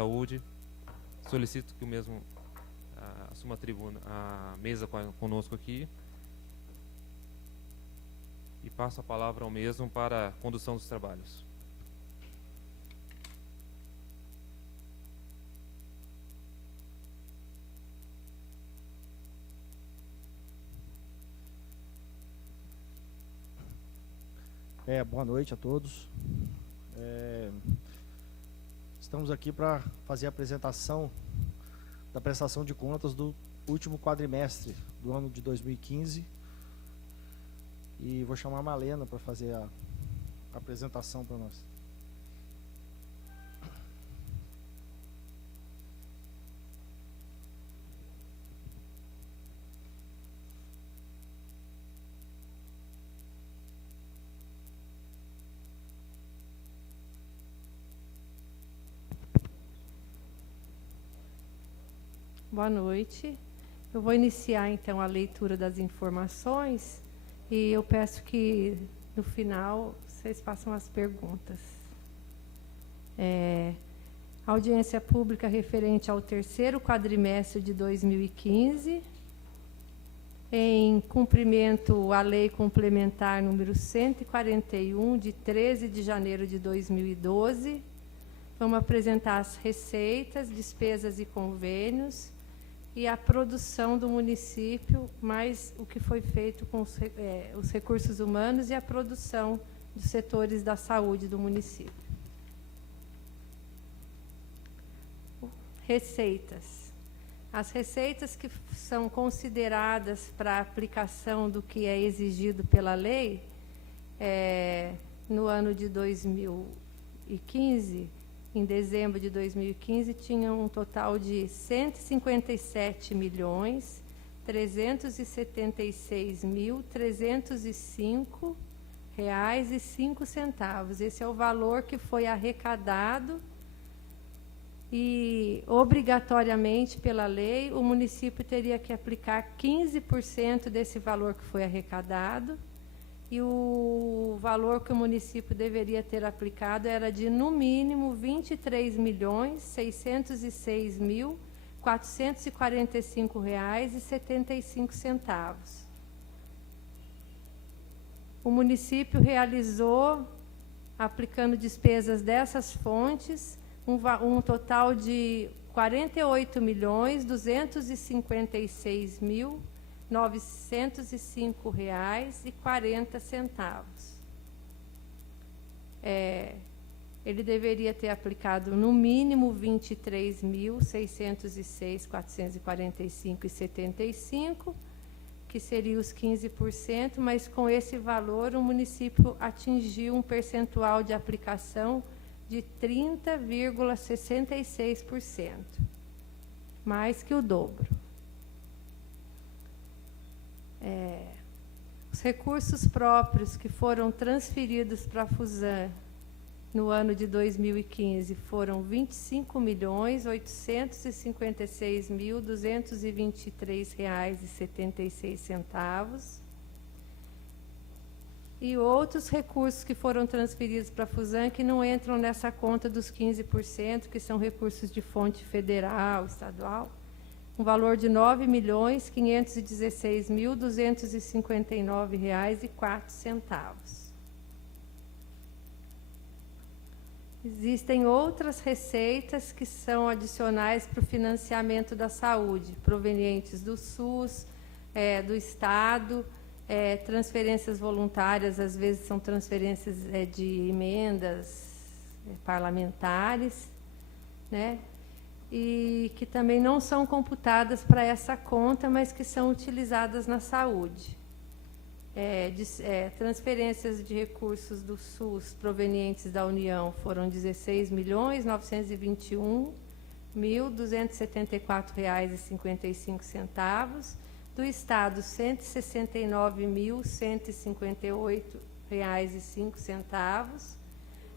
Saúde. Solicito que o mesmo assuma a mesa conosco aqui. E passo a palavra ao mesmo para a condução dos trabalhos. Boa noite a todos. Estamos aqui para fazer a apresentação da prestação de contas do último quadrimestre do ano de 2015. E vou chamar a Malena para fazer a apresentação para nós. Boa noite. Eu vou iniciar, então, a leitura das informações e eu peço que, no final, vocês façam as perguntas. Audiência pública referente ao terceiro quadrimestre de 2015, em cumprimento à Lei Complementar número 141, de 13 de janeiro de 2012, vamos apresentar as receitas, despesas e convênios, e a produção do município, mais o que foi feito com os recursos humanos e a produção dos setores da saúde do município. Receitas. As receitas que são consideradas para a aplicação do que é exigido pela lei, no ano de 2015, em dezembro de 2015, tinha um total de R$ 157.376.305,05. Esse é o valor que foi arrecadado e, obrigatoriamente, pela lei, o município teria que aplicar 15% desse valor que foi arrecadado, e o valor que o município deveria ter aplicado era de, no mínimo, R$ 23.606.445,75. O município realizou, aplicando despesas dessas fontes, um total de R$ 48.256.905,40. Ele deveria ter aplicado, no mínimo, R$ 23.606.445,75, que seria os 15%, mas com esse valor o município atingiu um percentual de aplicação de 30,66%, mais que o dobro. Os recursos próprios que foram transferidos para a Fusan no ano de 2015 foram R$ 25.856.223,76. E outros recursos que foram transferidos para a Fusan que não entram nessa conta dos 15%, que são recursos de fonte federal, estadual, um valor de R$ 9.516.259,04. Existem outras receitas que são adicionais para o financiamento da saúde, provenientes do SUS, do Estado, transferências voluntárias, às vezes são transferências de emendas parlamentares, né? E que também não são computadas para essa conta, mas que são utilizadas na saúde. Transferências de recursos do SUS provenientes da União foram R$ 16.921.274,55, do Estado R$ 169.158,05,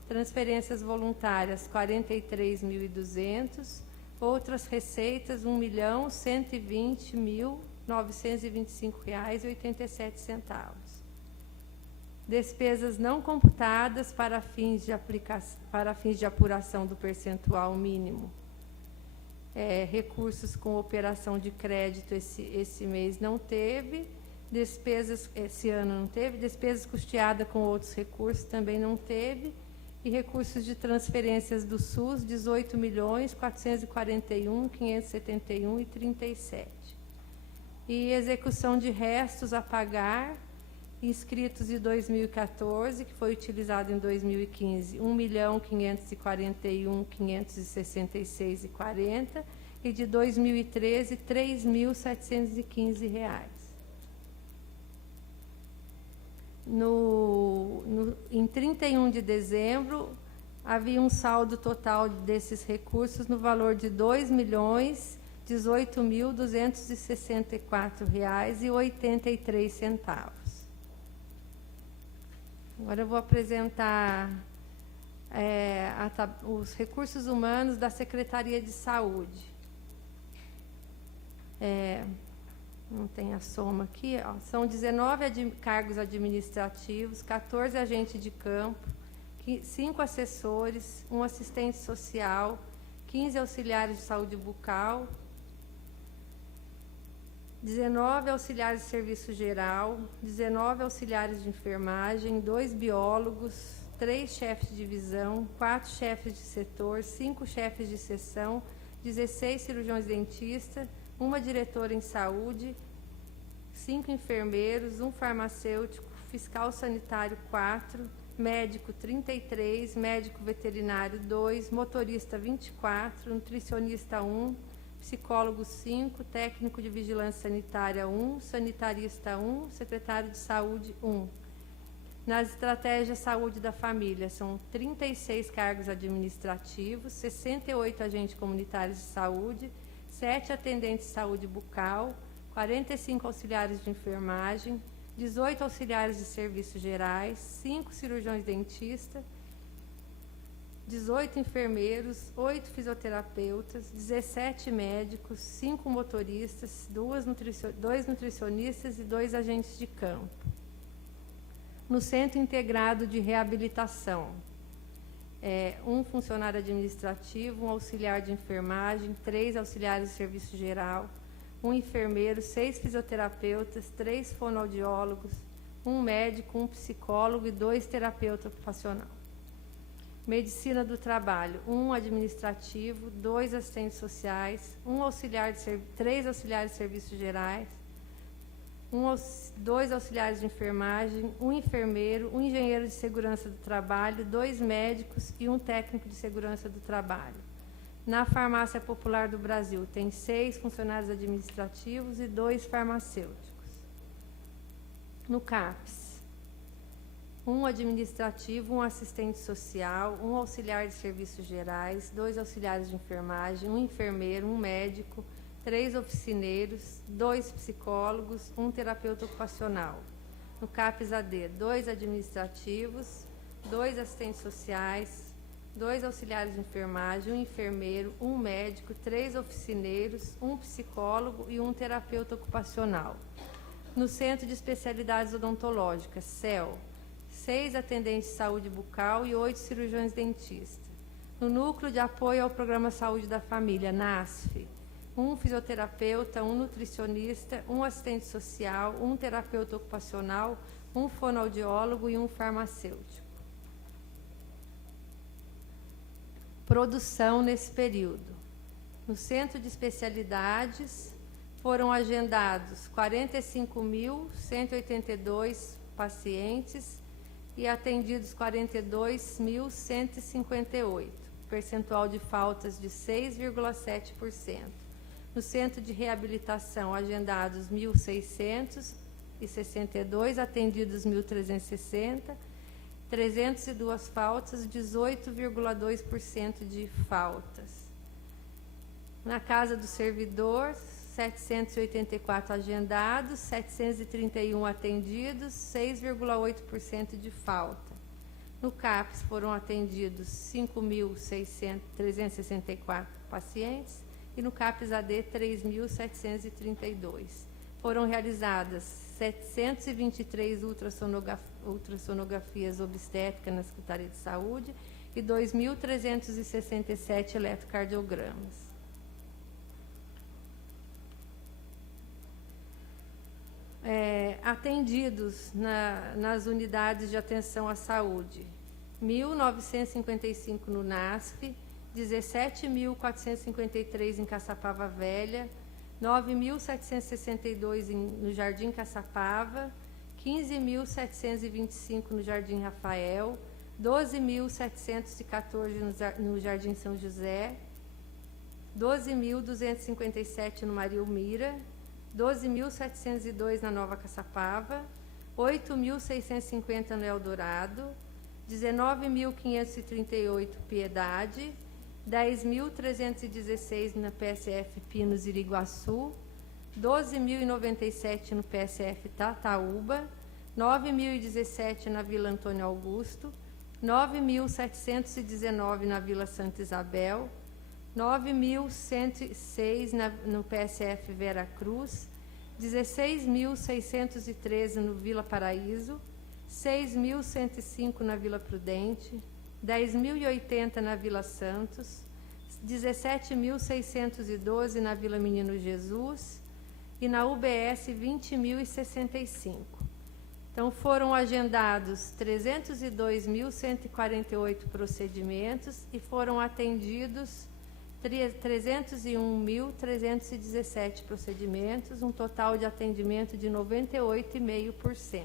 transferências voluntárias R$ 43.200, outras receitas R$ 1.120.925,87. Despesas não computadas para fins de apuração do percentual mínimo Recursos com operação de crédito esse mês não teve, despesas esse ano não teve, despesas custeadas com outros recursos também não teve, e recursos de transferências do SUS, 18.441.571,37. E execução de restos a pagar, inscritos de 2014, que foi utilizado em 2015, 1.541.566,40, e de 2013, R$ 3.715. Em 31 de dezembro, havia um saldo total desses recursos no valor de R$ 2.018.264,83. Agora eu vou apresentar os recursos humanos da Secretaria de Saúde. Não tem a soma aqui, ó. São 19 cargos administrativos, 14 agentes de campo, 5 assessores, 1 assistente social, 15 auxiliares de saúde bucal, 19 auxiliares de serviço geral, 19 auxiliares de enfermagem, 2 biólogos, 3 chefes de divisão, 4 chefes de setor, 5 chefes de seção, 16 cirurgiões dentistas, 1 diretora em saúde, 5 enfermeiros, 1 farmacêutico, fiscal sanitário 4, médico 33, médico veterinário 2, motorista 24, nutricionista 1, psicólogo 5, técnico de vigilância sanitária 1, sanitarista 1, secretário de saúde 1. Nas estratégias saúde da família, são 36 cargos administrativos, 68 agentes comunitários de saúde, 7 atendentes de saúde bucal, 45 auxiliares de enfermagem, 18 auxiliares de serviços gerais, 5 cirurgiões dentistas, 18 enfermeiros, 8 fisioterapeutas, 17 médicos, 5 motoristas, 2 nutricionistas e 2 agentes de campo. No Centro Integrado de Reabilitação, 1 funcionário administrativo, 1 auxiliar de enfermagem, 3 auxiliares de serviço geral, 1 enfermeiro, 6 fisioterapeutas, 3 fonoaudiólogos, 1 médico, 1 psicólogo e 2 terapeutas ocupacional. Medicina do trabalho, 1 administrativo, 2 assistentes sociais, 3 auxiliares de serviços gerais, 2 auxiliares de enfermagem, 1 enfermeiro, 1 engenheiro de segurança do trabalho, 2 médicos e 1 técnico de segurança do trabalho. Na Farmácia Popular do Brasil, tem 6 funcionários administrativos e 2 farmacêuticos. No CAPS, 1 administrativo, 1 assistente social, 1 auxiliar de serviços gerais, 2 auxiliares de enfermagem, 1 enfermeiro, 1 médico, 3 oficineiros, 2 psicólogos, 1 terapeuta ocupacional. No CAPS AD, 2 administrativos, 2 assistentes sociais, 2 auxiliares de enfermagem, 1 enfermeiro, 1 médico, 3 oficineiros, 1 psicólogo e 1 terapeuta ocupacional. No Centro de Especialidades Odontológicas, CEL, 6 atendentes de saúde bucal e 8 cirurgiões dentistas. No Núcleo de Apoio ao Programa Saúde da Família, NASF, 1 fisioterapeuta, 1 nutricionista, 1 assistente social, 1 terapeuta ocupacional, 1 fonoaudiólogo e 1 farmacêutico. Produção nesse período. No Centro de Especialidades, foram agendados 45.182 pacientes e atendidos 42.158, percentual de faltas de 6,7%. No Centro de Reabilitação, agendados 1.662, atendidos 1.360, 302 faltas, 18,2% de faltas. Na Casa do Servidor, 784 agendados, 731 atendidos, 6,8% de falta. No CAPS foram atendidos 5.364 pacientes e no CAPS AD 3.732. Foram realizadas 723 ultrassonografias obstétricas na Secretaria de Saúde e 2.367 eletrocardiogramas. atendidos nas unidades de atenção à saúde, 1.955 no NASF, 17.453 em Caçapava Velha, 9.762 no Jardim Caçapava, 15.725 no Jardim Rafael, 12.714 no Jardim São José, 12.257 no Maria Elmira, 12.702 na Nova Caçapava, 8.650 no Eldorado, 19.538 Piedade, 10.316 na PSF Pinos Iriguaçu, 12.097 no PSF Tataúba, 9.017 na Vila Antônio Augusto, 9.719 na Vila Santa Isabel, 9.106 no PSF Vera Cruz, 16.613 no Vila Paraíso, 6.105 na Vila Prudente, 10.080 na Vila Santos, 17.612 na Vila Menino Jesus e na UBS 20.065. Então, foram agendados 302.148 procedimentos e foram atendidos 301.317 procedimentos, um total de atendimento de 98,5%.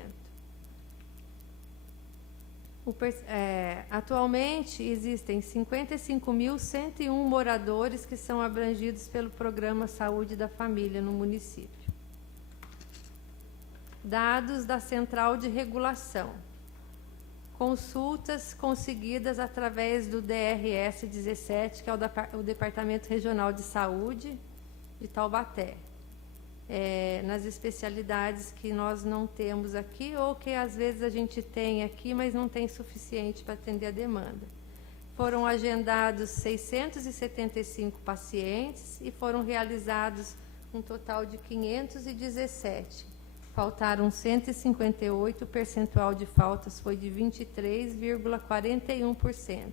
Atualmente, existem 55.101 moradores que são abrangidos pelo Programa Saúde da Família no município. Dados da Central de Regulação. Consultas conseguidas através do DRS 17, que é o Departamento Regional de Saúde de Taubaté. Nas especialidades que nós não temos aqui, ou que às vezes a gente tem aqui, mas não tem suficiente para atender a demanda. Foram agendados 675 pacientes e foram realizados um total de 517. Faltaram 158, o percentual de faltas foi de 23,41%.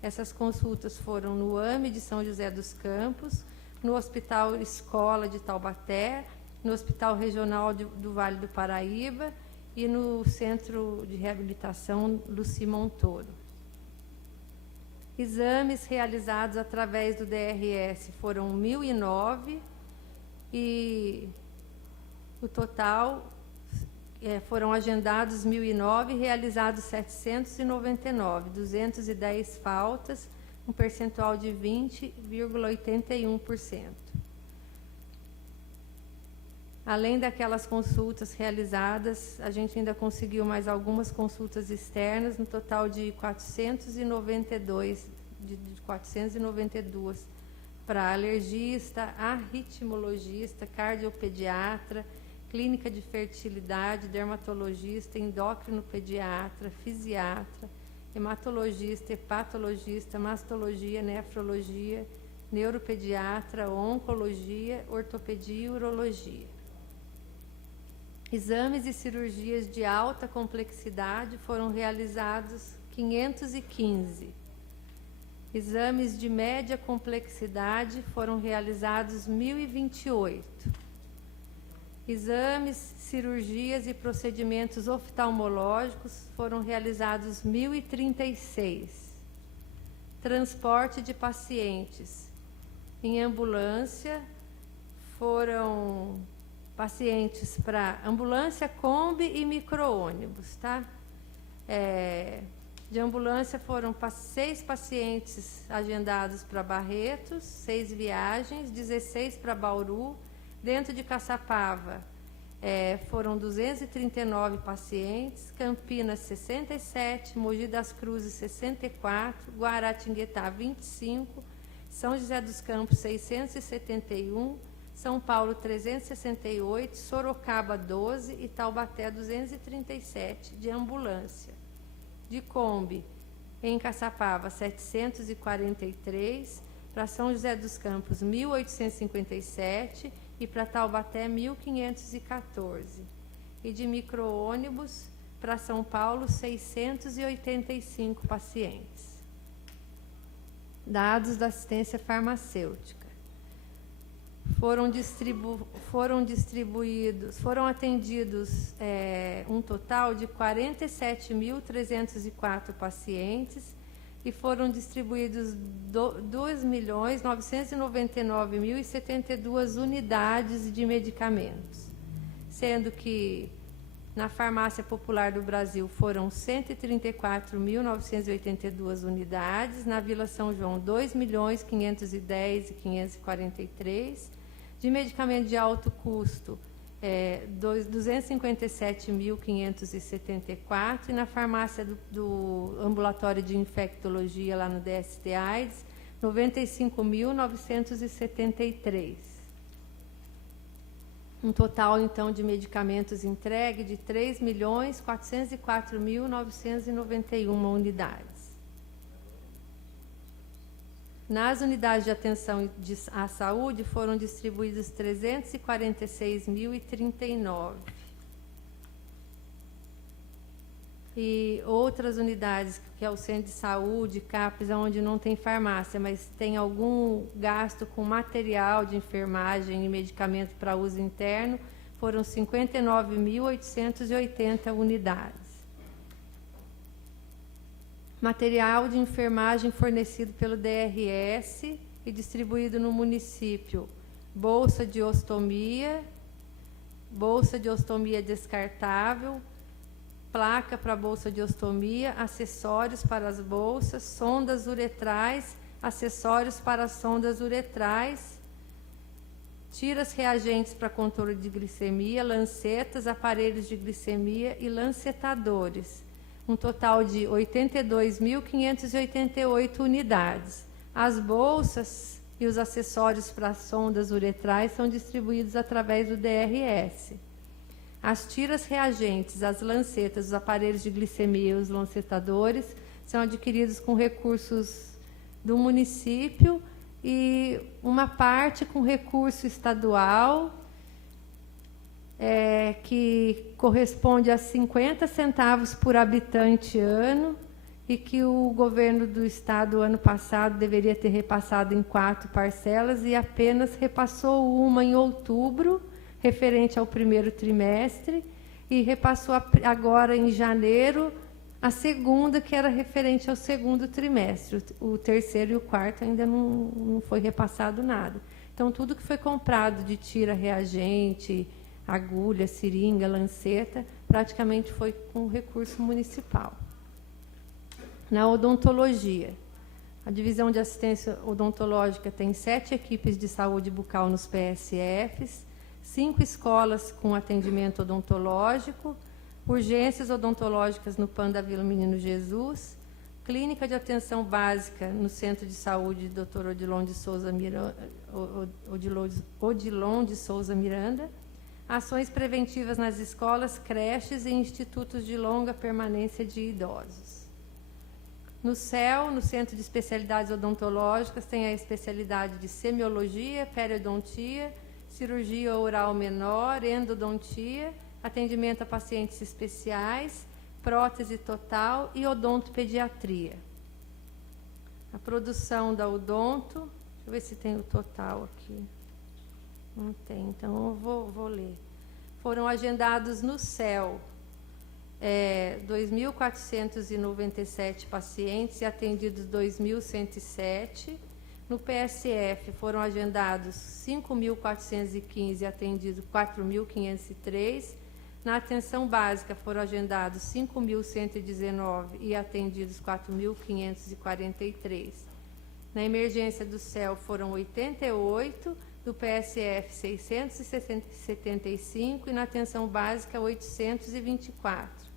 Essas consultas foram no AME de São José dos Campos, no Hospital Escola de Taubaté, no Hospital Regional do Vale do Paraíba e no Centro de Reabilitação Luci Montoro. Exames realizados através do DRS foram 1.009 e o total foram agendados 1.009 e realizados 799, 210 faltas, um percentual de 20,81%. Além daquelas consultas realizadas, a gente ainda conseguiu mais algumas consultas externas, no total de 492 para alergista, arritmologista, cardiopediatra, clínica de fertilidade, dermatologista, endocrinopediatra, fisiatra, hematologista, hepatologista, mastologia, nefrologia, neuropediatra, oncologia, ortopedia e urologia. Exames e cirurgias de alta complexidade foram realizados 515. Exames de média complexidade foram realizados 1.028. Exames, cirurgias e procedimentos oftalmológicos foram realizados 1.036. Transporte de pacientes em ambulância foram pacientes para ambulância, Kombi e micro-ônibus, tá? De ambulância foram 6 pacientes agendados para Barretos, 6 viagens, 16 para Bauru. Dentro de Caçapava, foram 239 pacientes, Campinas 67, Mogi das Cruzes 64, Guaratinguetá 25, São José dos Campos 671, São Paulo 368, Sorocaba 12 e Taubaté 237 de ambulância. De Kombi, em Caçapava 743, para São José dos Campos 1.857 e para Taubaté 1.514. E de micro-ônibus para São Paulo 685 pacientes. Dados da assistência farmacêutica. foram atendidos um total de 47.304 pacientes e foram distribuídos 2.999.072 unidades de medicamentos, sendo que na Farmácia Popular do Brasil foram 134.982 unidades, na Vila São João 2.510.543, de medicamento de alto custo 257.574 e na farmácia do ambulatório de infectologia lá no DST AIDS 95.973. Um total, então, de medicamentos entregue de 3.404.991 unidades. Nas unidades de atenção à saúde foram distribuídos 346.039. E outras unidades, que é o centro de saúde, CAPES, onde não tem farmácia, mas tem algum gasto com material de enfermagem e medicamento para uso interno, foram 59.880 unidades. Material de enfermagem fornecido pelo DRS e distribuído no município: bolsa de ostomia descartável, placa para bolsa de ostomia, acessórios para as bolsas, sondas uretrais, acessórios para as sondas uretrais, tiras reagentes para controle de glicemia, lancetas, aparelhos de glicemia e lancetadores. Um total de 82.588 unidades. As bolsas e os acessórios para as sondas uretrais são distribuídos através do DRS. As tiras reagentes, as lancetas, os aparelhos de glicemia e os lancetadores são adquiridos com recursos do município e uma parte com recurso estadual, que corresponde a 50 centavos por habitante ano e que o governo do estado, ano passado, deveria ter repassado em 4 parcelas e apenas repassou uma em outubro, referente ao primeiro trimestre, e repassou agora em janeiro a segunda, que era referente ao segundo trimestre. O terceiro e o quarto ainda não foi repassado nada. Então, tudo que foi comprado de tira reagente, agulha, seringa, lanceta, praticamente foi com recurso municipal. Na odontologia, a divisão de assistência odontológica tem 7 equipes de saúde bucal nos PSFs, 5 escolas com atendimento odontológico, urgências odontológicas no PAN da Vila Menino Jesus, clínica de atenção básica no Centro de Saúde Dr. Odilon de Souza Miranda, ações preventivas nas escolas, creches e institutos de longa permanência de idosos. No CEL, no Centro de Especialidades Odontológicas, tem a especialidade de semiologia, periodontia, cirurgia oral menor, endodontia, atendimento a pacientes especiais, prótese total e odontopediatria. A produção da odonto, deixa eu ver se tem o total aqui. Não tem, então eu vou ler. Foram agendados no CEL 2.497 pacientes e atendidos 2.107. No PSF foram agendados 5.415 e atendidos 4.503. Na atenção básica foram agendados 5.119 e atendidos 4.543. Na emergência do CEL foram 88, do PSF 675 e na atenção básica 824,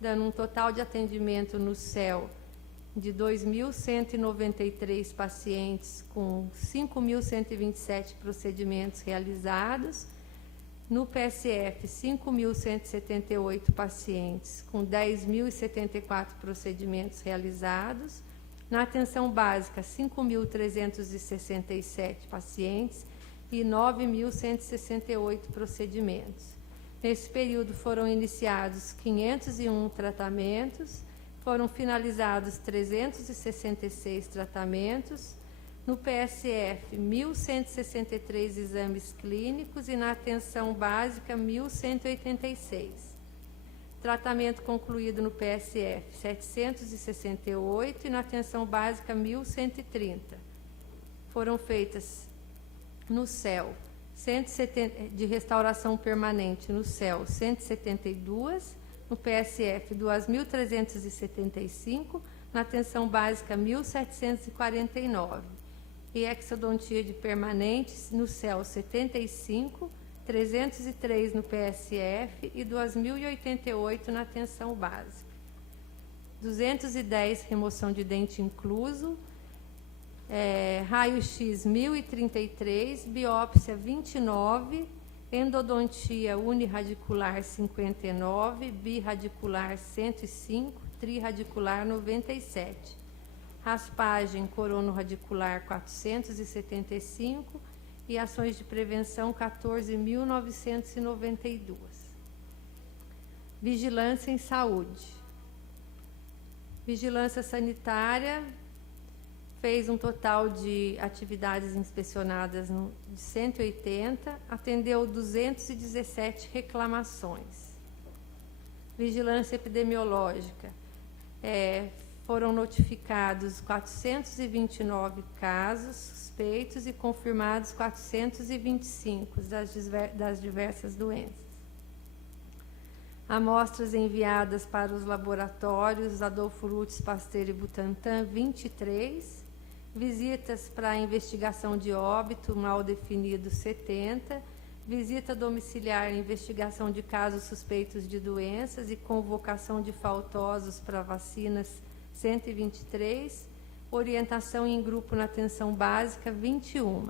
dando um total de atendimento no CEL de 2.193 pacientes com 5.127 procedimentos realizados. No PSF, 5.178 pacientes com 10.074 procedimentos realizados. Na atenção básica, 5.367 pacientes e 9.168 procedimentos. Nesse período foram iniciados 501 tratamentos, foram finalizados 366 tratamentos, No PSF, 1.163 exames clínicos e na atenção básica, 1.186. Tratamento concluído no PSF, 768 e na atenção básica, 1.130. Foram feitas no CEL, 170, de restauração permanente no CEL, 172, no PSF, 2.375, na atenção básica, 1.749. E exodontia de permanentes no CEL, 75, 303 no PSF e 2.088 na atenção básica. 210, remoção de dente incluso, raio-x 1.033, biópsia 29, endodontia uniradicular 59, biradicular 105, triradicular 97. Raspagem coronoradicular 475 e ações de prevenção 14.992. Vigilância em saúde. Vigilância sanitária fez um total de atividades inspecionadas de 180, atendeu 217 reclamações. Vigilância epidemiológica, foram notificados 429 casos suspeitos e confirmados 425 das diversas doenças. Amostras enviadas para os laboratórios Adolfo Lutz, Pasteur e Butantan, 23. Visitas para investigação de óbito mal definido, 70. Visita domiciliar e investigação de casos suspeitos de doenças e convocação de faltosos para vacinas, 123, orientação em grupo na atenção básica, 21.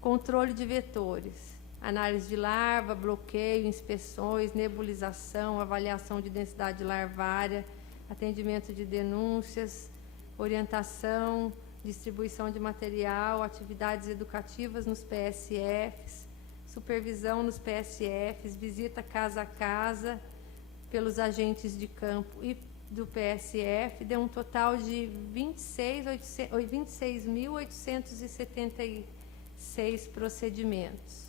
Controle de vetores, análise de larva, bloqueio, inspeções, nebulização, avaliação de densidade larvária, atendimento de denúncias, orientação, distribuição de material, atividades educativas nos PSFs, supervisão nos PSFs, visita casa a casa pelos agentes de campo e do PSF, deu um total de 26.876 procedimentos.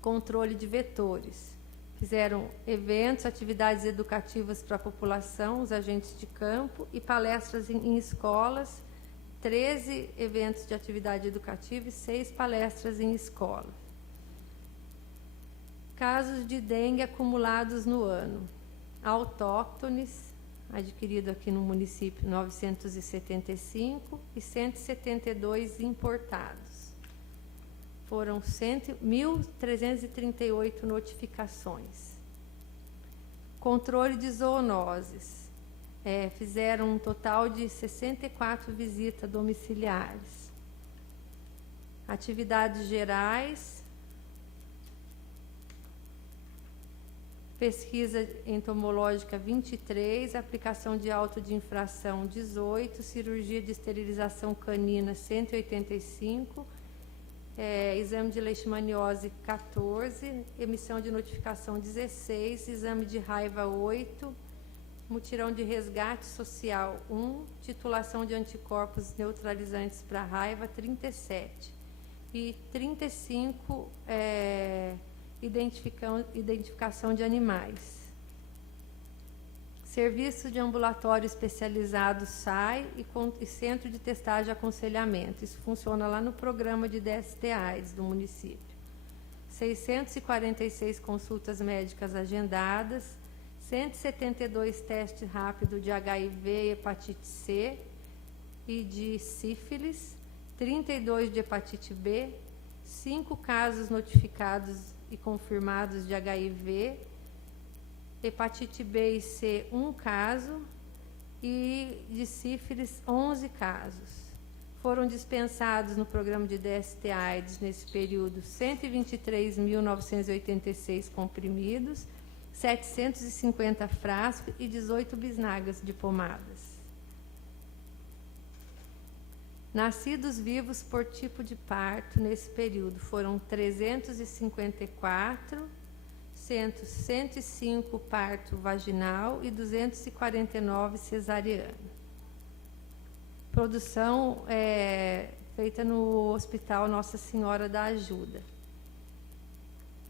Controle de vetores. Fizeram eventos, atividades educativas para a população, os agentes de campo, e palestras em escolas, 13 eventos de atividade educativa e 6 palestras em escola. Casos de dengue acumulados no ano. Autóctones, adquirido aqui no município, 975, e 172 importados. Foram 1.338 notificações. Controle de zoonoses. Fizeram um total de 64 visitas domiciliares. Atividades gerais. Pesquisa entomológica 23, aplicação de auto de infração 18, cirurgia de esterilização canina 185, exame de leishmaniose 14, emissão de notificação 16, exame de raiva 8, mutirão de resgate social 1, titulação de anticorpos neutralizantes para raiva 37 e 35 identificação de animais. Serviço de ambulatório especializado SAI e Centro de Testagem e Aconselhamento. Isso funciona lá no programa de DST-AIDS do município. 646 consultas médicas agendadas, 172 testes rápidos de HIV e hepatite C e de sífilis, 32 de hepatite B, 5 casos notificados e confirmados de HIV, hepatite B e C, 1 caso, e de sífilis, 11 casos. Foram dispensados no programa de DST-AIDS, nesse período, 123.986 comprimidos, 750 frascos e 18 bisnagas de pomadas. Nascidos vivos por tipo de parto nesse período foram 354, 105 parto vaginal e 249 cesariano. Produção feita no Hospital Nossa Senhora da Ajuda.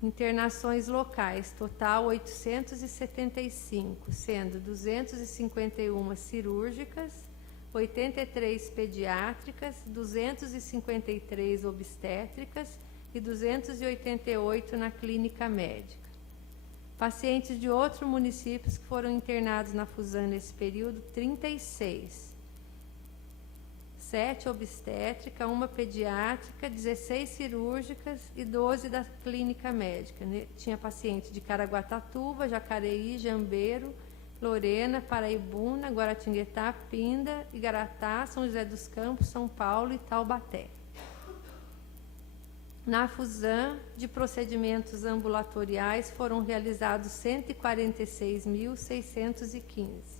Internações locais, total 875, sendo 251 cirúrgicas, 83 pediátricas, 253 obstétricas e 288 na clínica médica. Pacientes de outros municípios que foram internados na Fusan nesse período, 36. 7 obstétrica, 1 pediátrica, 16 cirúrgicas e 12 da clínica médica. Tinha paciente de Caraguatatuba, Jacareí, Jambeiro, Lorena, Paraibuna, Guaratinguetá, Pinda, Igaratá, São José dos Campos, São Paulo e Taubaté. Na Fusan, de procedimentos ambulatoriais, foram realizados 146.615.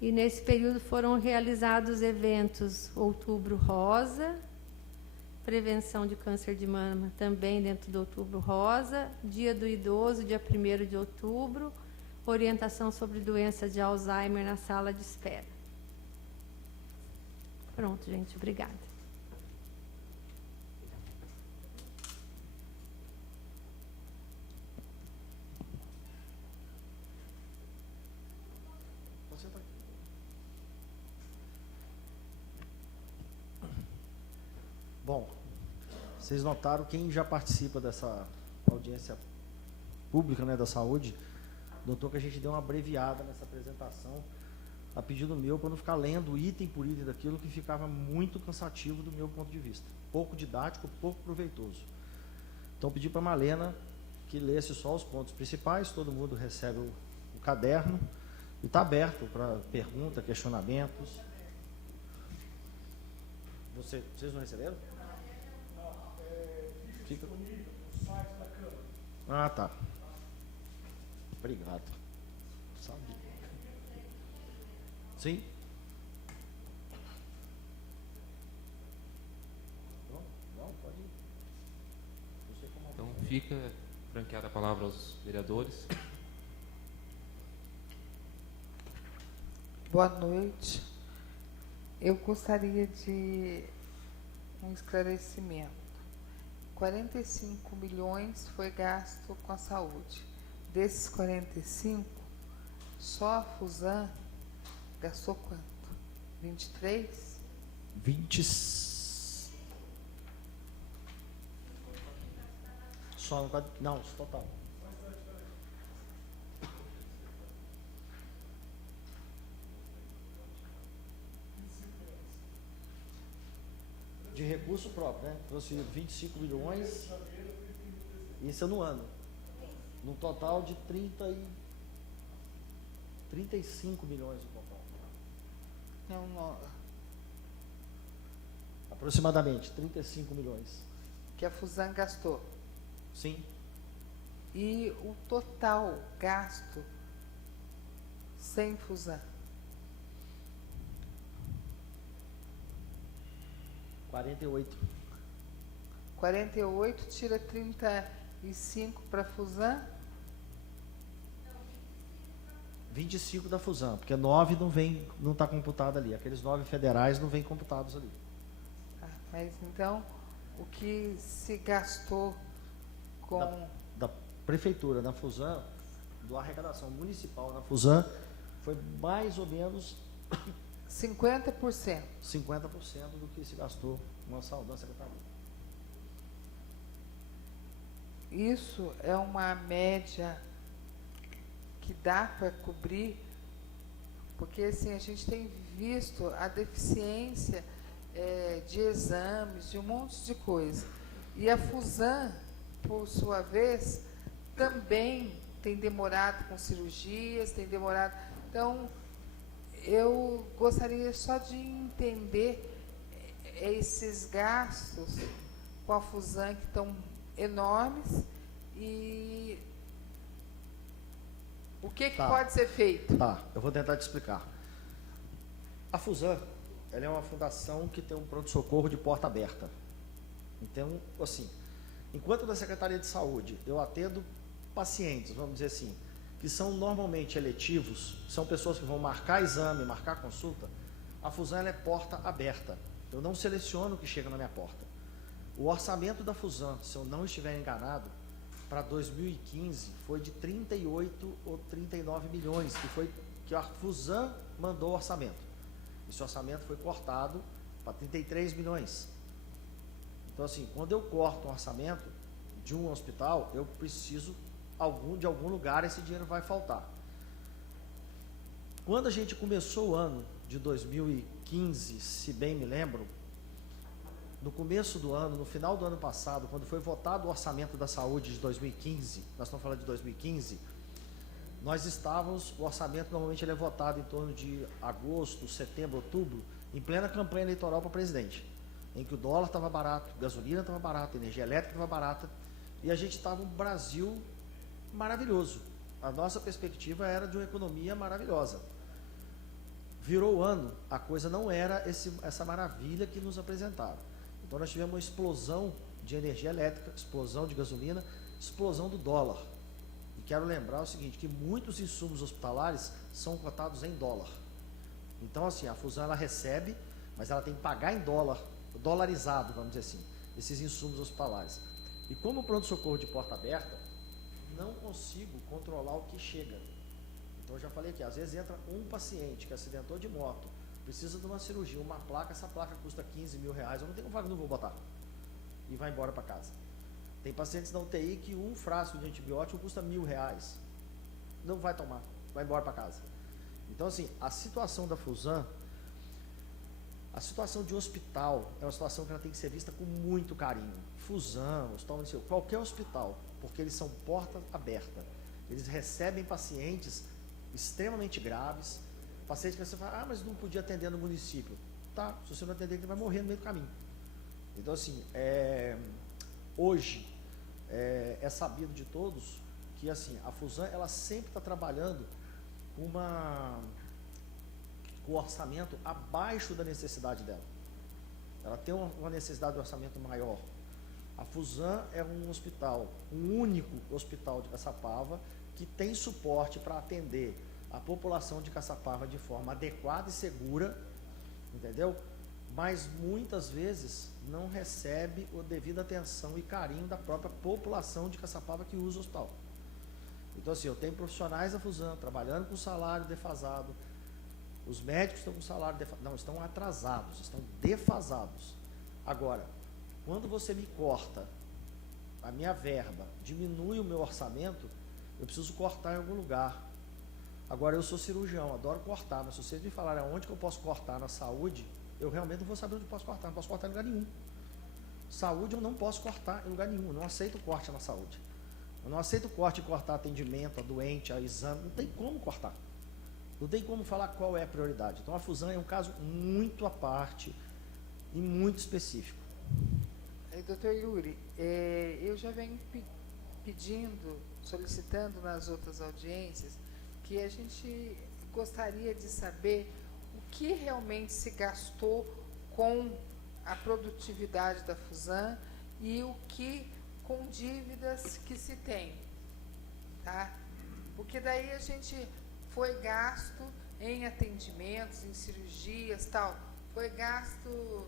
E nesse período foram realizados eventos Outubro Rosa, prevenção de câncer de mama também dentro do Outubro Rosa, Dia do Idoso, dia 1º de outubro, orientação sobre doença de Alzheimer na sala de espera. Pronto, gente, obrigada. Bom, vocês notaram, quem já participa dessa audiência pública, né, da saúde, notou que a gente deu uma abreviada nessa apresentação, a pedido meu, para não ficar lendo item por item daquilo que ficava muito cansativo do meu ponto de vista. Pouco didático, pouco proveitoso. Então, pedi para a Malena que lesse só os pontos principais, todo mundo recebe o caderno e está aberto para perguntas, questionamentos. Vocês não receberam? Fica disponível no site da Câmara. Ah, tá. Obrigado. Sabia. Sim? Não, pode ir. Então, fica franqueada a palavra aos vereadores. Boa noite. Eu gostaria de um esclarecimento. 45 milhões foi gasto com a saúde. Desses 45, só a Fusan gastou quanto? 23? 20. Só no quadro. Não, total. De recurso próprio, né? Trouxe 25 milhões. Isso é no ano. No total de 35 milhões no total. Não, Aproximadamente 35 milhões. que a Fusan gastou. Sim. E o total gasto sem Fusan? 48. 48 tira 35 para Fusan? 25 da Fusan, porque 9 não está computado ali. Aqueles 9 federais não vêm computados ali. Mas então, o que se gastou com... Da prefeitura na Fusan, da arrecadação municipal na Fusan, foi mais ou menos 50%. 50% do que se gastou na secretaria. Isso é uma média que dá para cobrir, porque assim, a gente tem visto a deficiência de exames, de um monte de coisa. E a Fusan, por sua vez, também tem demorado com cirurgias, tem demorado. Então, eu gostaria só de entender esses gastos com a Fusan que estão enormes e o que pode ser feito? Tá, eu vou tentar te explicar. A Fusan, ela é uma fundação que tem um pronto-socorro de porta aberta. Então, assim, enquanto na Secretaria de Saúde eu atendo pacientes, vamos dizer assim, que são normalmente eletivos, são pessoas que vão marcar exame, marcar consulta, A Fusan ela é porta aberta. Eu não seleciono o que chega na minha porta. O orçamento da Fusan, se eu não estiver enganado, para 2015 foi de 38 ou 39 milhões, que foi que a Fusan mandou o orçamento. Esse orçamento foi cortado para 33 milhões. Então, assim, quando eu corto um orçamento de um hospital, eu preciso de algum lugar, esse dinheiro vai faltar. Quando a gente começou o ano de 2015, se bem me lembro, no começo do ano, no final do ano passado, quando foi votado o orçamento da saúde de 2015, nós estamos falando de 2015, nós estávamos, o orçamento normalmente ele é votado em torno de agosto, setembro, outubro, em plena campanha eleitoral para presidente, em que o dólar estava barato, gasolina estava barata, energia elétrica estava barata, e a gente estava um Brasil maravilhoso. A nossa perspectiva era de uma economia maravilhosa. Virou o ano, a coisa não era essa maravilha que nos apresentaram. Então nós tivemos uma explosão de energia elétrica, explosão de gasolina, explosão do dólar. E quero lembrar o seguinte, que muitos insumos hospitalares são cotados em dólar. Então, assim, a Fusan ela recebe, mas ela tem que pagar em dólar, dolarizado, vamos dizer assim, esses insumos hospitalares. E como o pronto-socorro de porta aberta, não consigo controlar o que chega. Então, eu já falei aqui, às vezes entra um paciente que acidentou de moto, precisa de uma cirurgia, uma placa, essa placa custa 15 mil reais, eu não tenho como, não vou botar. E vai embora para casa. Tem pacientes da UTI que um frasco de antibiótico custa 1.000 reais. Não vai tomar, vai embora para casa. Então, assim, a situação da Fusan, a situação de hospital, é uma situação que ela tem que ser vista com muito carinho. Fusan, hospital municipal, qualquer hospital, porque eles são porta aberta. Eles recebem pacientes extremamente graves, pacientes que você fala, mas não podia atender no município. Tá, se você não atender, ele vai morrer no meio do caminho. Então, assim, hoje, é sabido de todos que, assim, a Fusan, ela sempre está trabalhando com o orçamento abaixo da necessidade dela. Ela tem uma necessidade de orçamento maior. A Fusan é um hospital, um único hospital de Caçapava que tem suporte para atender a população de Caçapava de forma adequada e segura, entendeu? Mas muitas vezes não recebe a devida atenção e carinho da própria população de Caçapava que usa o hospital. Então, assim, eu tenho profissionais da Fusan trabalhando com salário defasado, os médicos estão com salário defasado, não, estão atrasados, estão defasados. Agora, quando você me corta a minha verba, diminui o meu orçamento, eu preciso cortar em algum lugar. Agora, eu sou cirurgião, adoro cortar, mas se vocês me falarem aonde que eu posso cortar na saúde, eu realmente não vou saber onde eu posso cortar, não posso cortar em lugar nenhum. Saúde eu não posso cortar em lugar nenhum, eu não aceito corte na saúde. Eu não aceito corte e cortar atendimento a doente, a exame, não tem como cortar. Não tem como falar qual é a prioridade. Então a Fusan é um caso muito à parte e muito específico. Doutor Yuri, eu já venho pedindo, solicitando nas outras audiências, que a gente gostaria de saber o que realmente se gastou com a produtividade da Fusan e o que com dívidas que se tem, tá? Porque daí a gente foi gasto em atendimentos, em cirurgias, tal, foi gasto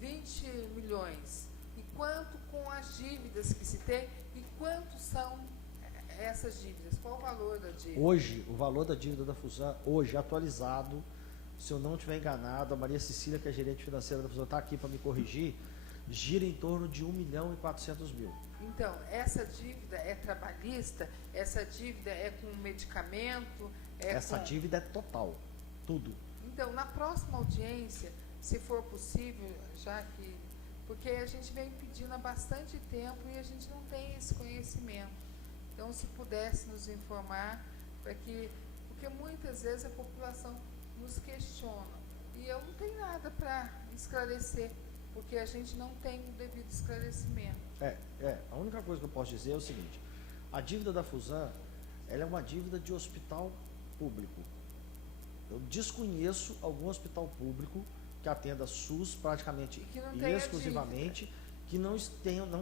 20 milhões. E quanto com as dívidas que se tem e quanto são essas dívidas? Qual o valor da dívida? Hoje, o valor da dívida da Fusan, hoje atualizado, se eu não estiver enganado, a Maria Cecília, que é gerente financeira da Fusan, está aqui para me corrigir, gira em torno de 1.400.000. Então, essa dívida é trabalhista? Essa dívida é com medicamento? Essa dívida é total, tudo. Então, na próxima audiência, se for possível, já que... Porque a gente vem pedindo há bastante tempo e a gente não tem esse conhecimento. Então, se pudesse nos informar, porque muitas vezes a população nos questiona. E eu não tenho nada para esclarecer, porque a gente não tem o devido esclarecimento. A única coisa que eu posso dizer é o seguinte, a dívida da Fusan, ela é uma dívida de hospital público. Eu desconheço algum hospital público que atenda SUS praticamente e exclusivamente, que não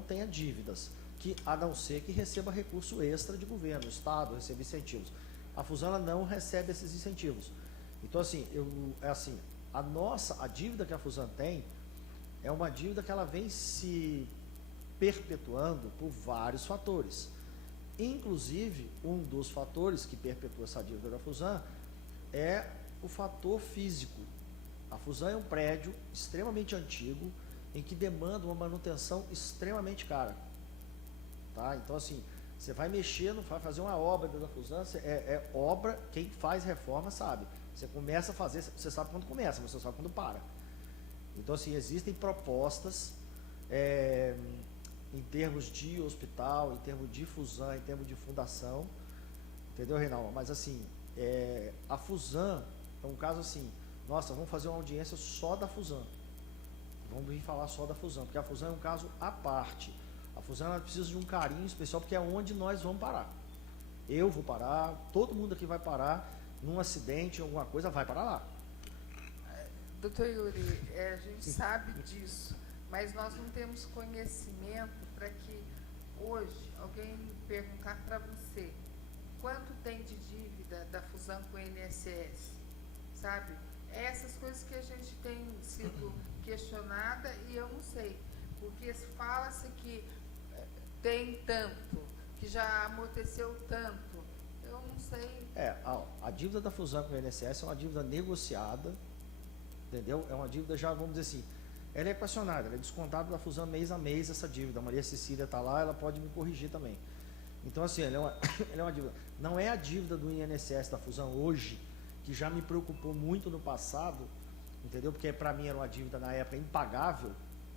tenha dívidas, que, a não ser que receba recurso extra de governo, o Estado receba incentivos. A Fusan ela não recebe esses incentivos. Então, assim, a dívida que a Fusan tem é uma dívida que ela vem se perpetuando por vários fatores. Inclusive, um dos fatores que perpetua essa dívida da Fusan é o fator físico. A Fusan é um prédio extremamente antigo, em que demanda uma manutenção extremamente cara. Tá? Então, assim, você vai mexer, vai fazer uma obra da Fusan, é obra, quem faz reforma sabe. Você começa a fazer, você sabe quando começa, você sabe quando para. Então, assim, existem propostas em termos de hospital, em termos de Fusan, em termos de fundação, entendeu, Reinaldo? Mas, assim, a Fusan é um caso assim, nossa, vamos fazer uma audiência só da Fusan. Vamos vir falar só da Fusan, porque a Fusan é um caso à parte. A Fusan ela precisa de um carinho especial, porque é onde nós vamos parar. Eu vou parar, todo mundo aqui vai parar, num acidente, alguma coisa, vai parar lá. Doutor Yuri, a gente sabe disso, mas nós não temos conhecimento para que hoje alguém perguntar para você quanto tem de dívida da Fusan com o INSS, sabe? Essas coisas que a gente tem sido questionada e eu não sei, porque fala-se que tem tanto, que já amorteceu tanto, eu não sei. A dívida da Fusan com o INSS é uma dívida negociada, entendeu? É uma dívida já, vamos dizer assim, ela é equacionada, ela é descontada da Fusan mês a mês essa dívida. A Maria Cecília está lá, ela pode me corrigir também. Então, assim, ela é uma dívida. Não é a dívida do INSS da Fusan hoje, que já me preocupou muito no passado, entendeu? Porque para mim era uma dívida na época impagável,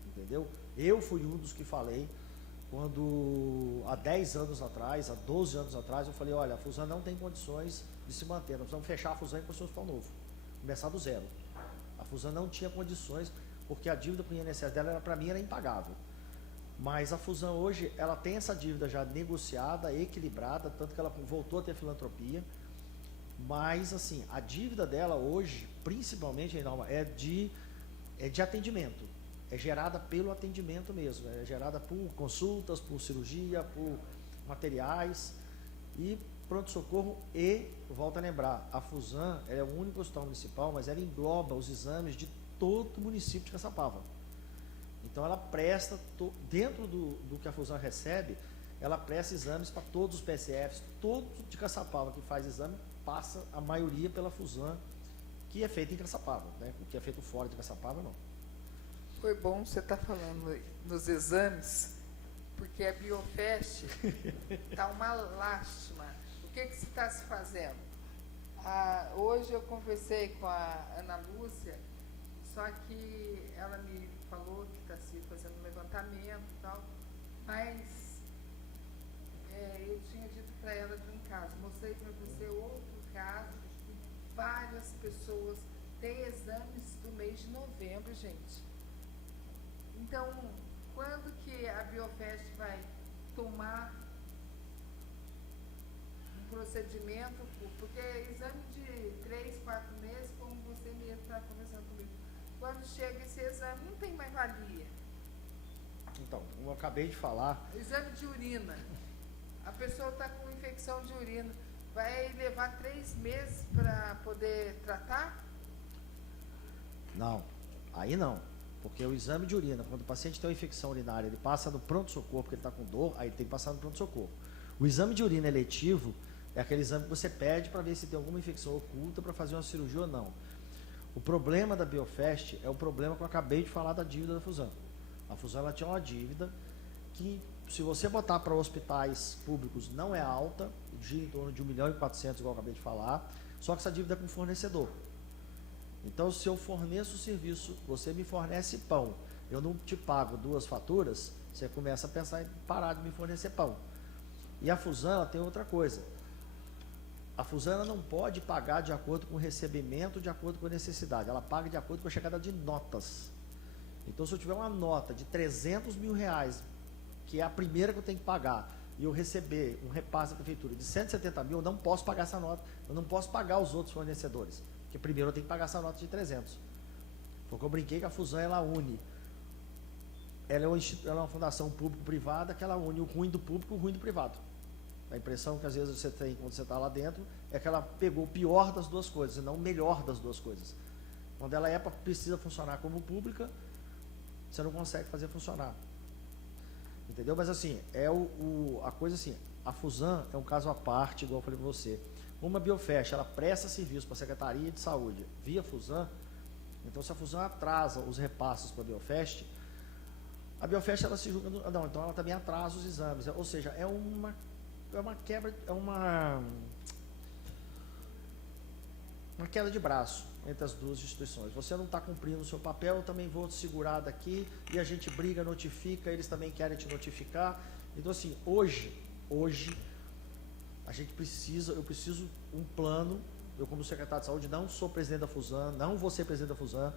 entendeu? Eu fui um dos que falei, quando há 10 anos atrás, há 12 anos atrás, eu falei, olha, a Fusan não tem condições de se manter, nós precisamos fechar a Fusan e construir um hospital novo, começar do zero. A Fusan não tinha condições, porque a dívida para o INSS dela, para mim, era impagável. Mas a Fusan hoje, ela tem essa dívida já negociada, equilibrada, tanto que ela voltou a ter filantropia. Mas, assim, a dívida dela hoje, principalmente, é de atendimento. É gerada pelo atendimento mesmo. É gerada por consultas, por cirurgia, por materiais e pronto-socorro. E, volto a lembrar, a Fusan é o único hospital municipal, mas ela engloba os exames de todo o município de Caçapava. Então, ela presta, dentro do que a Fusan recebe, ela presta exames para todos os PSFs, todo de Caçapava que faz exame, passa a maioria pela Fusan, que é feita em Caçapava, né? O que é feito fora de Caçapava, não. Foi bom você estar falando nos exames, porque a Biofest está uma lástima. O que você está se fazendo? Hoje eu conversei com a Ana Lúcia, só que ela me falou que está se fazendo um levantamento e tal, mas eu tinha dito para ela de um caso, mostrei para você outro caso, de várias pessoas têm exames do mês de novembro, gente. Então, quando que a Biofest vai tomar um procedimento, porque exame de 3, 4 meses, como você mesmo está conversando comigo, quando chega esse exame, não tem mais valia. Então, como eu acabei de falar... Exame de urina. A pessoa está com infecção de urina. Vai levar 3 meses para poder tratar? Não, aí não. Porque o exame de urina, quando o paciente tem uma infecção urinária, ele passa no pronto-socorro porque ele está com dor, aí ele tem que passar no pronto-socorro. O exame de urina eletivo é aquele exame que você pede para ver se tem alguma infecção oculta para fazer uma cirurgia ou não. O problema da Biofest é o problema que eu acabei de falar da dívida da Fusan. A Fusan ela tinha uma dívida que, se você botar para hospitais públicos, não é alta, gira em torno de 1.400.000, igual eu acabei de falar, só que essa dívida é com fornecedor. Então, se eu forneço o serviço, você me fornece pão, eu não te pago 2 faturas, você começa a pensar em parar de me fornecer pão. E a Fusan ela tem outra coisa. A Fusan ela não pode pagar de acordo com o recebimento, de acordo com a necessidade. Ela paga de acordo com a chegada de notas. Então, se eu tiver uma nota de R$300 mil, que é a primeira que eu tenho que pagar, e eu receber um repasse da prefeitura de 170 mil, eu não posso pagar essa nota. Eu não posso pagar os outros fornecedores. Porque primeiro eu tenho que pagar essa nota de 300. Foi o que eu brinquei que a Fusan ela une. Ela é uma fundação público-privada que ela une o ruim do público e o ruim do privado. A impressão que às vezes você tem quando você está lá dentro é que ela pegou o pior das duas coisas e não o melhor das duas coisas. Quando ela precisa funcionar como pública, você não consegue fazer funcionar. Entendeu? Mas assim, a coisa assim, a Fusan é um caso à parte, igual eu falei para você. Uma Biofest, ela presta serviço para a Secretaria de Saúde via Fusan. Então, se a Fusan atrasa os repasses para a Biofest, a Biofest ela se julga, não, então ela também atrasa os exames. Ou seja, é uma quebra, uma queda de braço entre as duas instituições. Você não está cumprindo o seu papel, eu também vou te segurar daqui, e a gente briga, notifica, eles também querem te notificar. Então, assim, hoje, eu preciso um plano. Eu, como secretário de saúde, não sou presidente da Fusan, não vou ser presidente da Fusan,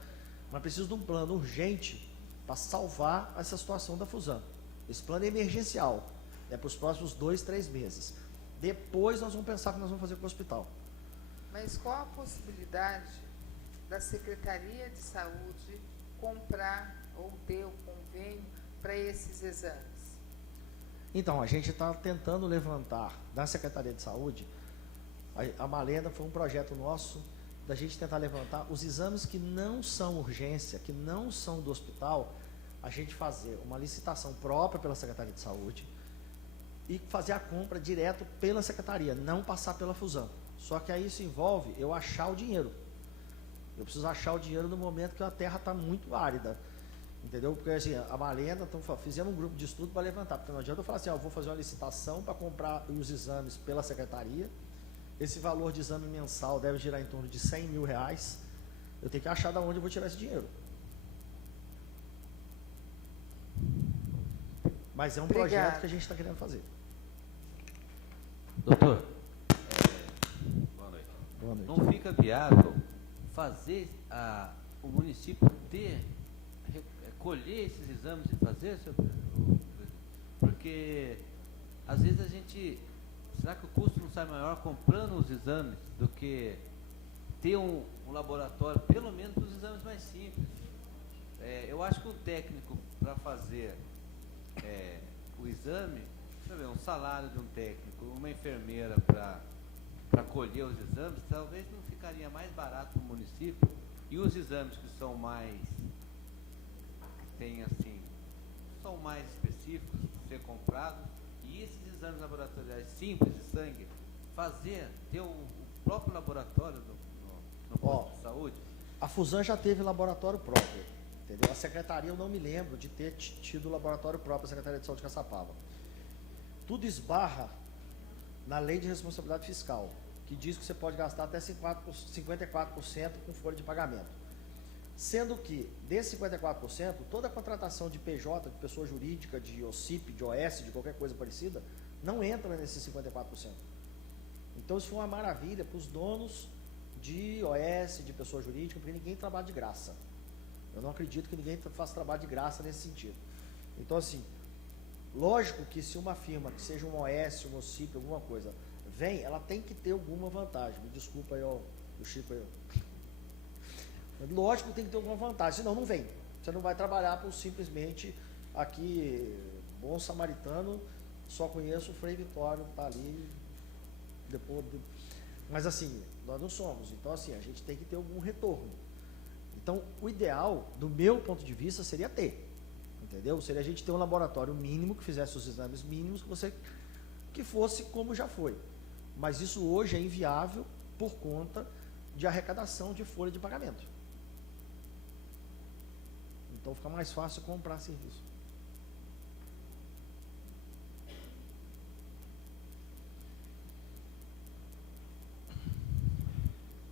mas preciso de um plano urgente para salvar essa situação da Fusan. Esse plano é emergencial, é para os próximos 2, 3 meses. Depois nós vamos pensar o que nós vamos fazer com o hospital. Mas qual a possibilidade da Secretaria de Saúde comprar ou ter o convênio para esses exames? Então, a gente está tentando levantar da Secretaria de Saúde, a Malena foi um projeto nosso, da gente tentar levantar os exames que não são urgência, que não são do hospital, a gente fazer uma licitação própria pela Secretaria de Saúde e fazer a compra direto pela Secretaria, não passar pela Fusan. Só que aí isso envolve eu achar o dinheiro. Eu preciso achar o dinheiro no momento que a terra está muito árida. Entendeu? Porque assim, a Malena, fizemos um grupo de estudo para levantar, porque não adianta eu falar assim, eu vou fazer uma licitação para comprar os exames pela Secretaria, esse valor de exame mensal deve girar em torno de R$100 mil, eu tenho que achar de onde eu vou tirar esse dinheiro. Mas é um projeto que a gente está querendo fazer. Doutor, boa noite. Boa noite. Não fica viável fazer o município colher esses exames e fazer, senhor presidente? Porque às vezes a gente, será que o custo não sai maior comprando os exames do que ter um laboratório, pelo menos dos exames mais simples? Eu acho que o técnico para fazer o exame, deixa eu ver, um salário de um técnico, uma enfermeira para colher os exames, talvez não ficaria mais barato para o município, e os exames que são mais são mais específicos de ser comprados, e esses exames laboratoriais simples de sangue, ter o próprio laboratório no posto de saúde? A Fusan já teve laboratório próprio, entendeu? A Secretaria, eu não me lembro de ter tido laboratório próprio, a Secretaria de Saúde de Caçapava. Tudo esbarra na Lei de Responsabilidade Fiscal, que diz que você pode gastar até 54% com folha de pagamento. Sendo que, desse 54%, toda a contratação de PJ, de pessoa jurídica, de OCIP, de OS, de qualquer coisa parecida, não entra nesses 54%. Então, isso foi uma maravilha para os donos de OS, de pessoa jurídica, porque ninguém trabalha de graça. Eu não acredito que ninguém faça trabalho de graça nesse sentido. Então, assim, lógico que se uma firma, que seja um OS, um OCIP, alguma coisa, vem, ela tem que ter alguma vantagem. Me desculpa aí, o Chico aí. Lógico que tem que ter alguma vantagem, senão não vem. Você não vai trabalhar por simplesmente aqui, bom samaritano, só conheço o Frei Vitório, que está ali, depois. Mas assim, nós não somos. Então, assim, a gente tem que ter algum retorno. Então, o ideal, do meu ponto de vista, seria ter. Entendeu? Seria a gente ter um laboratório mínimo, que fizesse os exames mínimos, que fosse como já foi. Mas isso hoje é inviável por conta de arrecadação de folha de pagamento. Então fica mais fácil comprar serviço.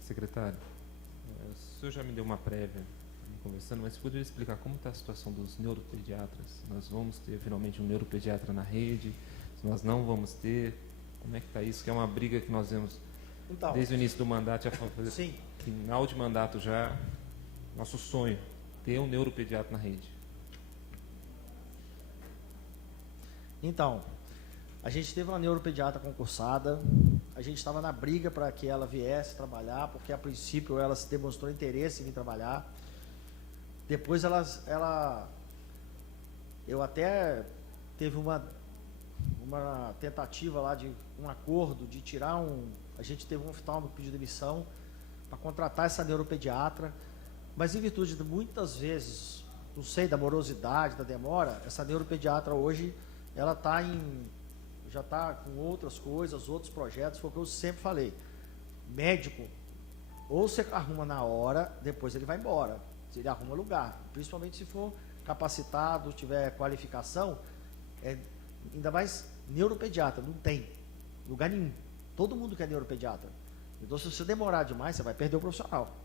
Secretário, o senhor já me deu uma prévia conversando, mas poderia explicar como está a situação dos neuropediatras? Nós vamos ter finalmente um neuropediatra na rede? Se nós não vamos ter, como é que está isso? Que é uma briga que nós vemos então, desde o início do mandato, sim. Final de mandato já, nosso sonho, ter um neuropediatra na rede. Então, a gente teve uma neuropediatra concursada, a gente estava na briga para que ela viesse trabalhar, porque a princípio ela se demonstrou interesse em vir trabalhar. Depois eu até teve uma tentativa lá de um acordo de tirar a gente teve um oftalmo que pediu demissão para contratar essa neuropediatra, Mas em virtude de muitas vezes, não sei, da morosidade, da demora, essa neuropediatra hoje, ela já está com outras coisas, outros projetos, foi o que eu sempre falei. Médico, ou você arruma na hora, depois ele vai embora. Ele arruma lugar, principalmente se for capacitado, tiver qualificação, ainda mais neuropediatra, não tem lugar nenhum. Todo mundo quer neuropediatra. Então, se você demorar demais, você vai perder o profissional.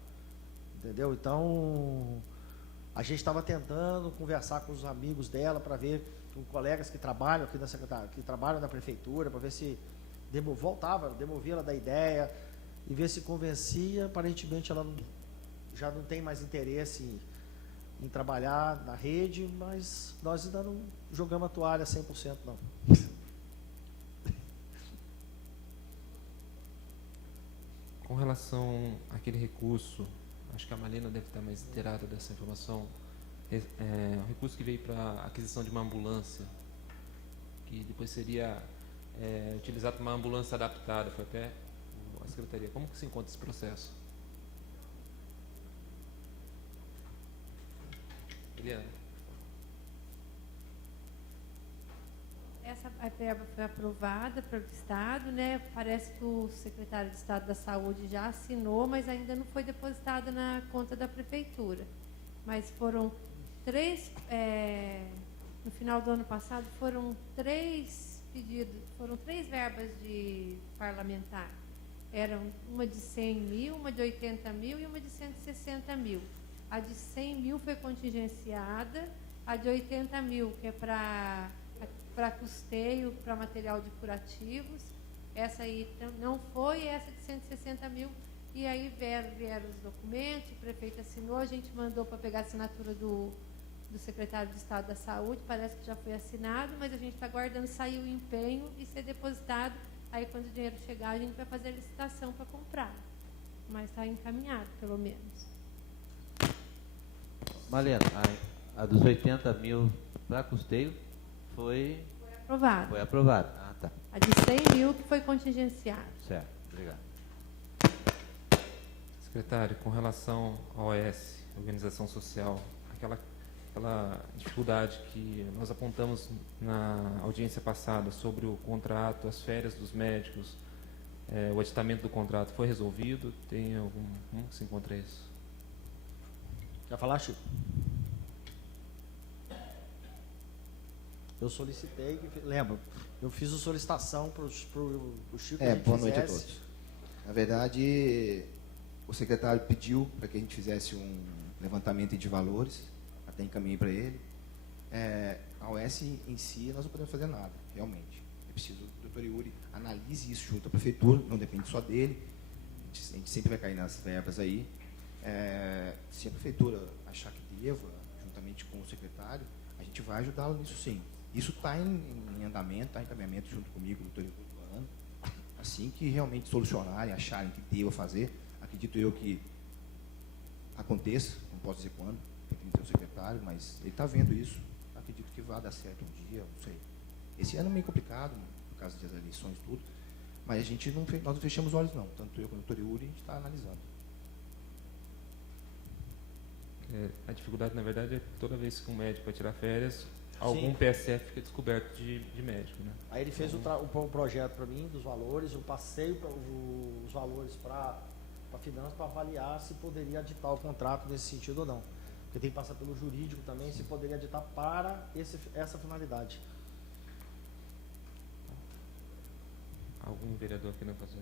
Entendeu? Então, a gente estava tentando conversar com os amigos dela para ver, com colegas que trabalham aqui na secretaria, que trabalham na prefeitura, para ver se demovia ela da ideia e ver se convencia. Aparentemente, ela já não tem mais interesse em trabalhar na rede, mas nós ainda não jogamos a toalha 100%, não. Com relação àquele recurso, acho que a Malena deve estar mais inteirada dessa informação, o recurso que veio para a aquisição de uma ambulância, que depois seria utilizado para uma ambulância adaptada, foi até a Secretaria. Como que se encontra esse processo? Eliana. Essa verba foi aprovada pelo Estado, né? Parece que o secretário de Estado da Saúde já assinou, mas ainda não foi depositada na conta da Prefeitura. Mas foram no final do ano passado, foram 3 pedidos, foram 3 verbas de parlamentar. Eram uma de 100 mil, uma de 80 mil e uma de 160 mil. A de 100 mil foi contingenciada, a de 80 mil, que é para custeio, para material de curativos, essa aí não foi, essa de 160 mil, e aí vieram os documentos, o prefeito assinou, a gente mandou para pegar a assinatura do secretário de Estado da Saúde, parece que já foi assinado, mas a gente está aguardando sair o empenho e ser depositado, aí quando o dinheiro chegar a gente vai fazer a licitação para comprar, mas está encaminhado, pelo menos. Malena, a dos 80 mil para custeio foi Aprovado. Foi aprovada. Ah, tá. A de 100 mil que foi contingenciada. Certo, obrigado. Secretário, com relação ao OS, Organização Social, aquela dificuldade que nós apontamos na audiência passada sobre o contrato, as férias dos médicos, o aditamento do contrato, foi resolvido? Tem algum... Como se encontra isso? Quer falar, Chico? Eu solicitei, lembra, eu fiz a solicitação para o Chico. Boa noite a todos. Na verdade, o secretário pediu para que a gente fizesse um levantamento de valores, até encaminhei para ele. A OS em si, nós não podemos fazer nada, realmente. É preciso que o doutor Yuri analise isso junto à prefeitura, não depende só dele, a gente sempre vai cair nas verbas aí. Se a prefeitura achar que deva, juntamente com o secretário, a gente vai ajudá-lo nisso sim. Isso está em andamento, está em encaminhamento junto comigo, doutor Yuri. Assim que realmente solucionarem, acharem que deva fazer, acredito eu que aconteça, não posso dizer quando, tem que ter o secretário, mas ele está vendo isso, acredito que vai dar certo um dia, não sei. Esse ano é meio complicado, por causa das eleições e tudo, mas nós não fechamos olhos não, tanto eu quanto o doutor Yuri, a gente está analisando. A dificuldade, na verdade, é toda vez que um médico vai tirar férias, algum Sim. PSF fica descoberto de médico, né? Aí ele fez o projeto para mim, dos valores, eu passei os valores para a finança para avaliar se poderia aditar o contrato nesse sentido ou não. Porque tem que passar pelo jurídico também, se poderia aditar para essa finalidade. Algum vereador querendo fazer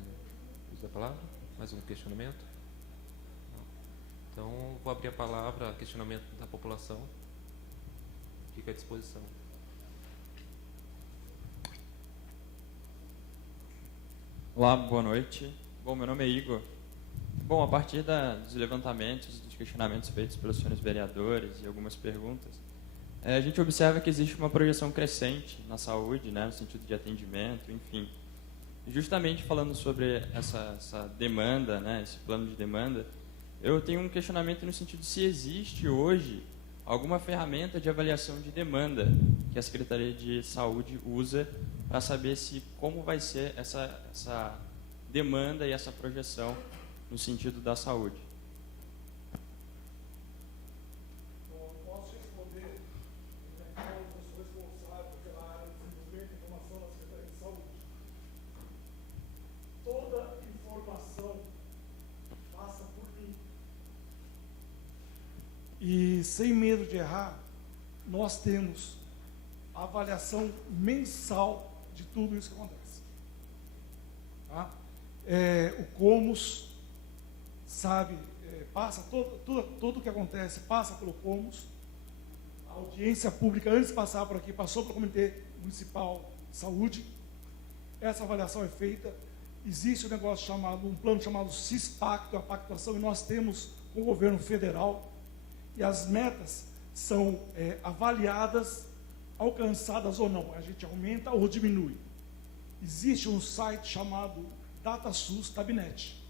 uso da palavra? Mais um questionamento? Não. Então, vou abrir a palavra, questionamento da população. Fica à disposição. Olá, boa noite. Bom, meu nome é Igor. Bom, a partir dos levantamentos, dos questionamentos feitos pelos senhores vereadores e algumas perguntas, a gente observa que existe uma projeção crescente na saúde, né, no sentido de atendimento, enfim. E justamente falando sobre essa demanda, né, esse plano de demanda, eu tenho um questionamento no sentido de se existe hoje alguma ferramenta de avaliação de demanda que a Secretaria de Saúde usa para saber como vai ser essa demanda e essa projeção no sentido da saúde. E sem medo de errar, nós temos a avaliação mensal de tudo isso que acontece. Tá? O Comus, sabe, passa tudo o que acontece, passa pelo Comus. A audiência pública, antes de passar por aqui, passou pelo Comitê Municipal de Saúde. Essa avaliação é feita. Existe um plano chamado CISPACTO, a pactuação, e nós temos com o governo federal. E as metas são avaliadas, alcançadas ou não. A gente aumenta ou diminui. Existe um site chamado DataSUS Tabnet.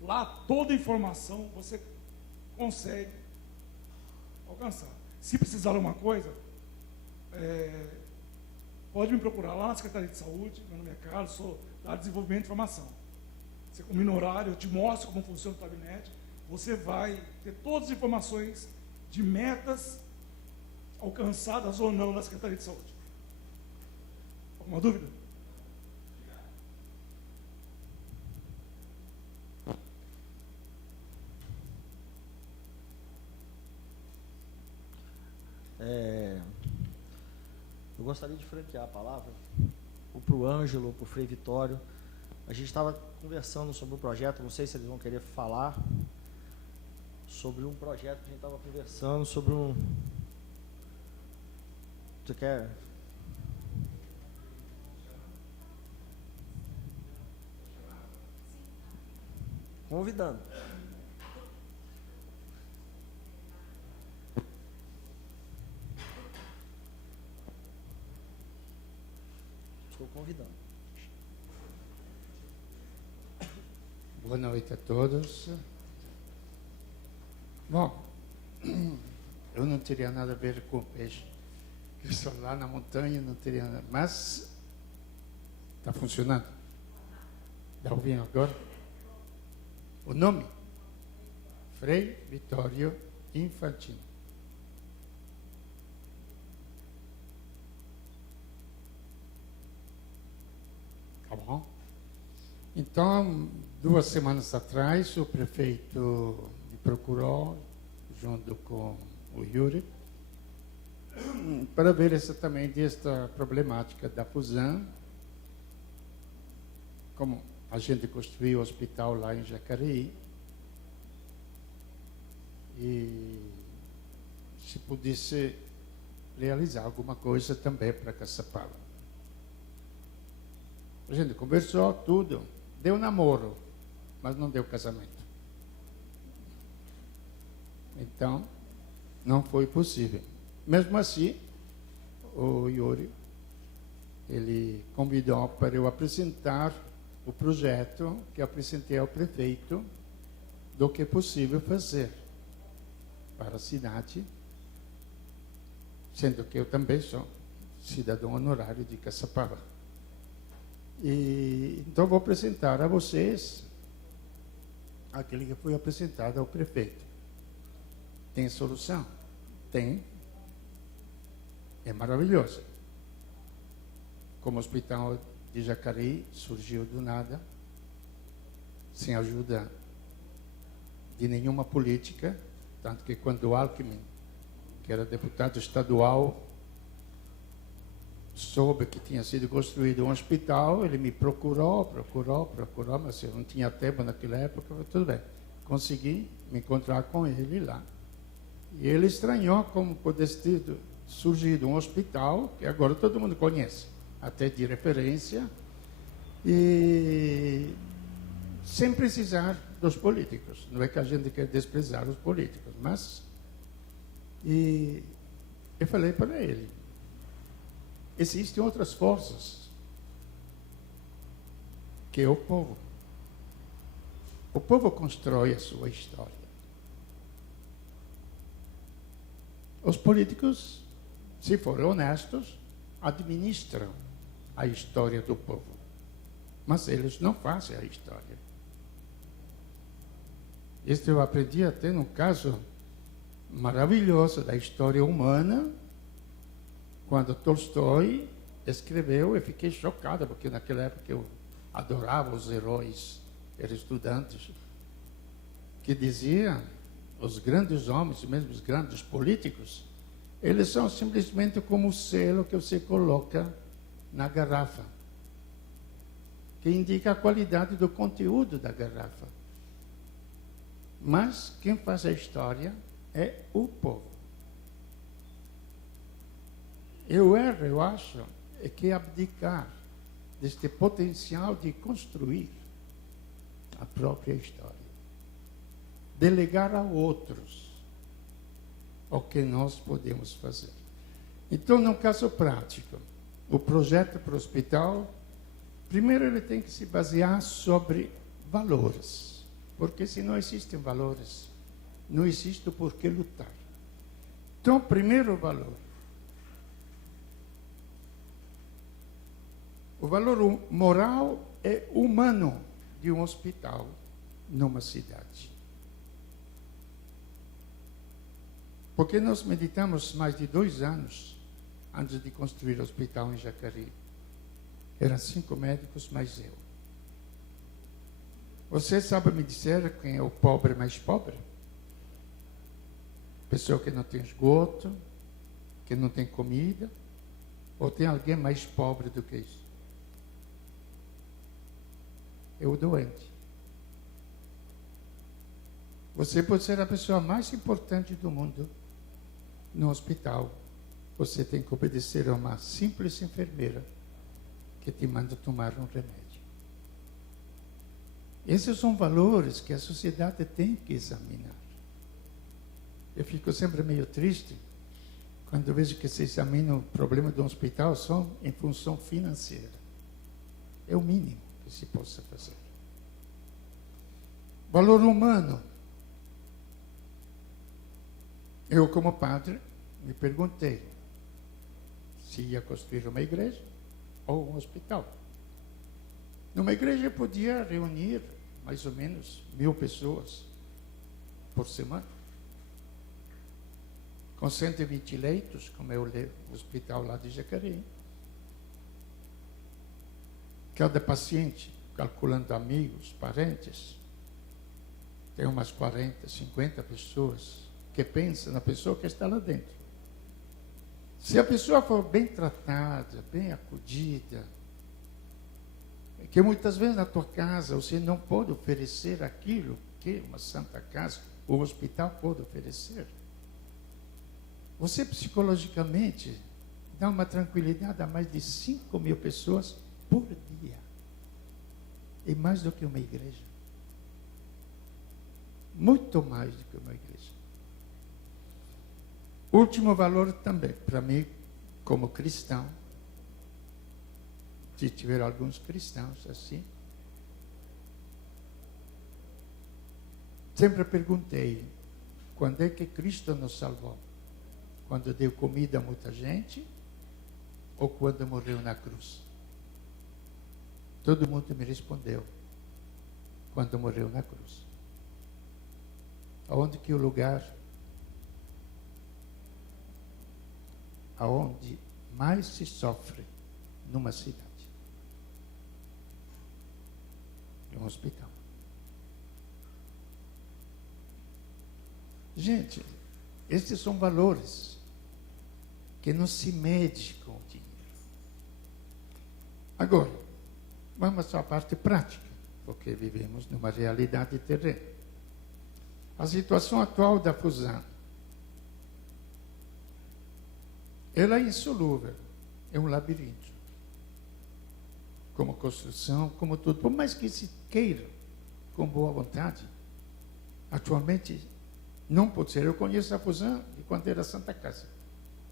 Lá toda a informação você consegue alcançar. Se precisar de alguma coisa, pode me procurar lá na Secretaria de Saúde. Meu nome é Carlos, sou da área de desenvolvimento de informação. Você combina o horário, eu te mostro como funciona o Tabnet. Você vai ter todas as informações de metas alcançadas ou não na Secretaria de Saúde. Alguma dúvida? Eu gostaria de franquear a palavra ou para o Ângelo, ou para o Frei Vitório. A gente estava conversando sobre o projeto, não sei se eles vão querer falar sobre um projeto que a gente estava conversando, sobre um... Você quer... Convidando. Estou convidando. Boa noite a todos. Bom, eu não teria nada a ver com peixe. Eu estou lá na montanha, não teria nada. Mas está funcionando. Está ouvindo agora? O nome? Frei Vitório Infantino. Tá bom? Então, 2 semanas atrás, o prefeito me procurou, junto com o Yuri, para ver exatamente esta problemática da fusão. Como a gente construiu o hospital lá em Jacareí, e se pudesse realizar alguma coisa também para Caçapava. A gente conversou tudo, deu namoro, mas não deu casamento. Então, não foi possível. Mesmo assim, o Yuri, ele convidou para eu apresentar o projeto que eu apresentei ao prefeito do que é possível fazer para a cidade, sendo que eu também sou cidadão honorário de Caçapava. E então vou apresentar a vocês aquele que foi apresentado ao prefeito. Tem solução? Tem. É maravilhoso. Como o hospital de Jacareí surgiu do nada, sem ajuda de nenhuma política, tanto que quando o Alckmin, que era deputado estadual, soube que tinha sido construído um hospital, ele me procurou, mas eu não tinha tempo naquela época, falei, tudo bem. Consegui me encontrar com ele lá. E ele estranhou como pudesse ter surgido um hospital, que agora todo mundo conhece, até de referência, e sem precisar dos políticos. Não é que a gente quer desprezar os políticos, mas... E eu falei para ele, existem outras forças, que é o povo. O povo constrói a sua história. Os políticos, se forem honestos, administram a história do povo. Mas eles não fazem a história. Isso eu aprendi até num caso maravilhoso da história humana, quando Tolstói escreveu, eu fiquei chocada, porque naquela época eu adorava os heróis, eram estudantes, que dizia os grandes homens, mesmo os grandes políticos, eles são simplesmente como o selo que você coloca na garrafa, que indica a qualidade do conteúdo da garrafa. Mas quem faz a história é o povo. E o erro, eu acho, é que abdicar deste potencial de construir a própria história. Delegar a outros o que nós podemos fazer. Então, no caso prático, o projeto para o hospital, primeiro ele tem que se basear sobre valores. Porque se não existem valores, não existe por que lutar. Então, primeiro valor. O valor moral é humano de um hospital numa cidade. Porque nós meditamos mais de 2 anos antes de construir o hospital em Jacareí. Eram 5 médicos, mais eu. Você sabe me dizer quem é o pobre mais pobre? Pessoa que não tem esgoto, que não tem comida, ou tem alguém mais pobre do que isso? É o doente. Você pode ser a pessoa mais importante do mundo no hospital. Você tem que obedecer a uma simples enfermeira que te manda tomar um remédio. Esses são valores que a sociedade tem que examinar. Eu fico sempre meio triste quando vejo que se examina o problema de um hospital só em função financeira. É o mínimo que se possa fazer. Valor humano. Eu, como padre, me perguntei se ia construir uma igreja ou um hospital. Numa igreja eu podia reunir mais ou menos 1000 pessoas por semana. Com 120 leitos, como é o hospital lá de Jacareí. Cada paciente, calculando amigos, parentes, tem umas 40, 50 pessoas que pensam na pessoa que está lá dentro. Se a pessoa for bem tratada, bem acudida, que muitas vezes na tua casa você não pode oferecer aquilo que uma santa casa ou hospital pode oferecer. Você psicologicamente dá uma tranquilidade a mais de 5.000 pessoas por dia. E mais do que uma igreja. Muito mais do que uma igreja. Último valor também, para mim, como cristão, se tiver alguns cristãos assim, sempre perguntei, quando é que Cristo nos salvou? Quando deu comida a muita gente ou quando morreu na cruz? Todo mundo me respondeu, quando morreu na cruz. Aonde que é o lugar aonde mais se sofre numa cidade? É um hospital. Gente, esses são valores que não se mede com o dinheiro. Agora, vamos à parte prática, porque vivemos numa realidade terrena. A situação atual da fusão, ela é insolúvel, é um labirinto. Como construção, como tudo. Por mais que se queira, com boa vontade, atualmente não pode ser. Eu conheço a fusão de quando era Santa Casa.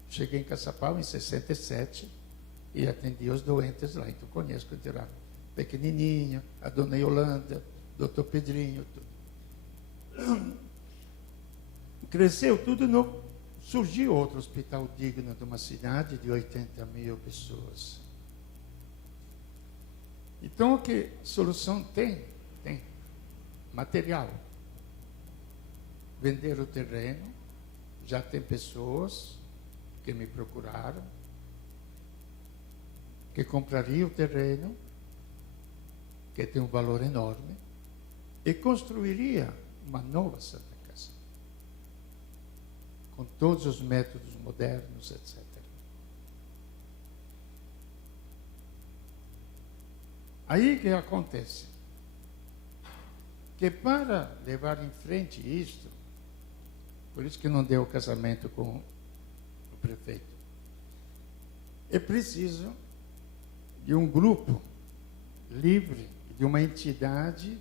Cheguei em Caçapava em 67 e atendi os doentes lá. Então conheço quando era pequenininho, a dona Yolanda, doutor Pedrinho, tudo. Cresceu tudo novo. Surgiu outro hospital digno de uma cidade de 80.000 pessoas. Então, que solução tem? Tem. Material. Vender o terreno. Já tem pessoas que me procuraram, que comprariam o terreno, que tem um valor enorme, e construiria uma nova Santa Casa. com todos os métodos modernos, etc. Aí que acontece? Que para levar em frente isto, por isso que não deu o casamento com o prefeito, é preciso de um grupo livre, de uma entidade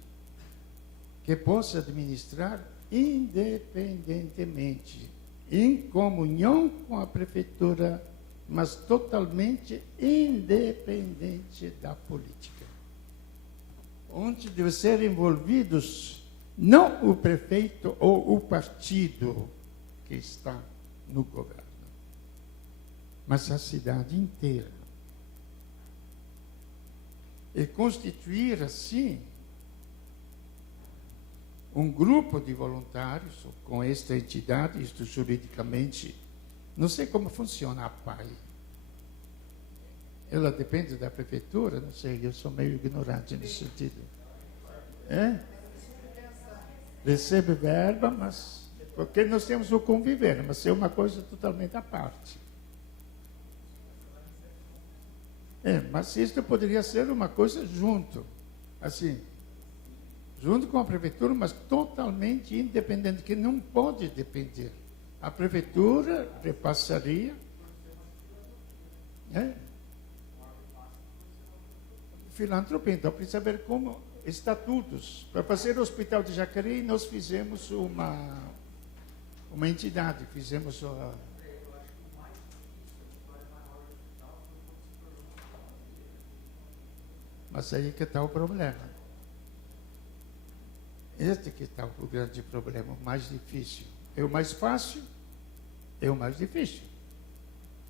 que possa administrar independentemente, em comunhão com a prefeitura, mas totalmente independente da política. Onde devem ser envolvidos não o prefeito ou o partido que está no governo, mas a cidade inteira. E constituir, assim, um grupo de voluntários com esta entidade, isto juridicamente, não sei como funciona a PAI. Ela depende da prefeitura? Não sei, eu sou meio ignorante nesse sentido. É? Recebe verba, mas... Porque nós temos o conviver, mas é uma coisa totalmente à parte. Mas isto poderia ser uma coisa junto, assim, junto com a prefeitura, mas totalmente independente, que não pode depender. A prefeitura repassaria, filantropia. Então, precisa ver como estatutos. Para fazer o Hospital de Jacareí, nós fizemos uma entidade, fizemos a... Mas aí que está o problema. Este que está o grande problema, o mais difícil. É o mais fácil, é o mais difícil.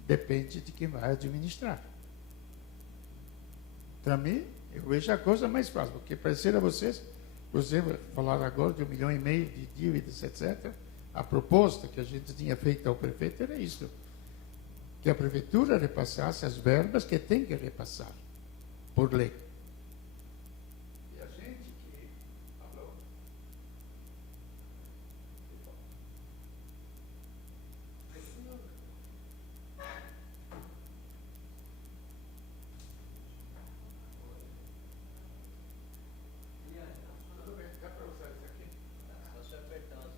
Depende de quem vai administrar. Para mim, eu vejo a coisa mais fácil, porque parecer a vocês falaram agora de 1,5 milhão de dívidas, etc. A proposta que a gente tinha feito ao prefeito era isso, que a prefeitura repassasse as verbas que tem que repassar, por lei. E a gente que falou... Tudo bem, dá para usar isso aqui? Só se apertar o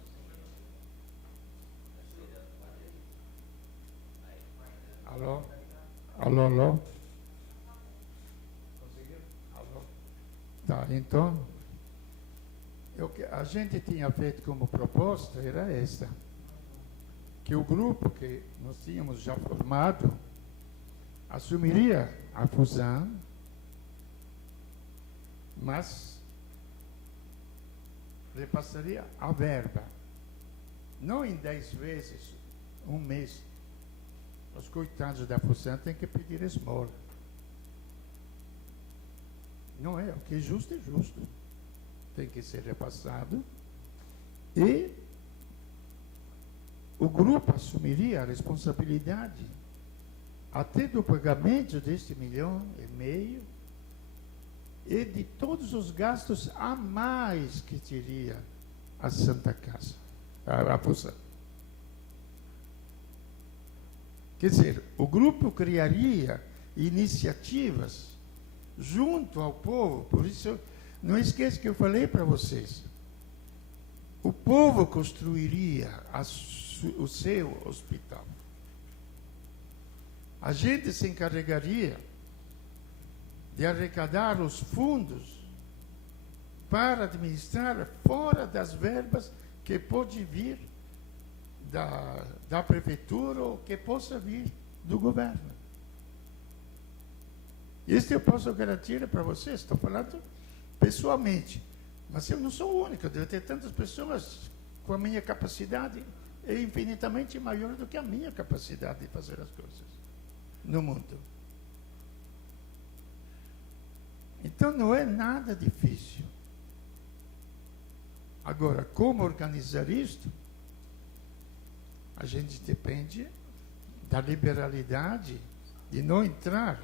Alô? Alô, alô? Conseguiu? Alô? Tá, então, a gente tinha feito como proposta era esta, que o grupo que nós tínhamos já formado assumiria a fusão, mas repassaria a verba, não em 10 vezes, um mês. Os coitados da fusão têm que pedir esmola. Não é, o que é justo, tem que ser repassado. E o grupo assumiria a responsabilidade até do pagamento deste 1,5 milhão e de todos os gastos a mais que teria a Santa Casa, a fusão. Quer dizer, o grupo criaria iniciativas junto ao povo, por isso, não esqueça que eu falei para vocês. O povo construiria o seu hospital. A gente se encarregaria de arrecadar os fundos para administrar fora das verbas que pode vir da prefeitura ou que possa vir do governo. Isso eu posso garantir para vocês, estou falando pessoalmente. Mas eu não sou o único, devo ter tantas pessoas com a minha capacidade é infinitamente maior do que a minha capacidade de fazer as coisas no mundo. Então não é nada difícil. Agora, como organizar isto? A gente depende da liberalidade de não entrar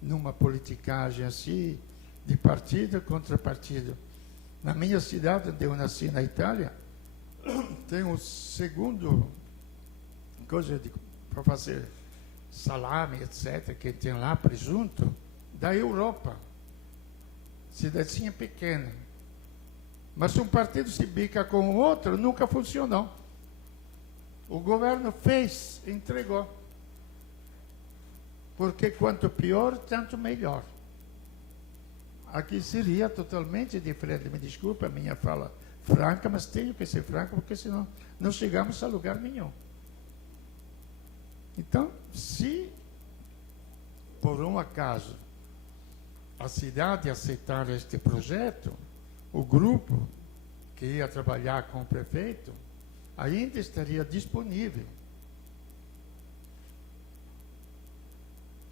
numa politicagem assim, de partido contra partido. Na minha cidade, onde eu nasci, na Itália, tem o segundo coisa para fazer salame, etc., que tem lá, presunto, da Europa. Cidadezinha pequena. Mas um partido se bica com o outro, nunca funcionou. O governo fez, entregou. Porque quanto pior, tanto melhor. Aqui seria totalmente diferente. Me desculpa a minha fala franca, mas tenho que ser franco, porque senão não chegamos a lugar nenhum. Então, se por um acaso a cidade aceitar este projeto, o grupo que ia trabalhar com o prefeito ainda estaria disponível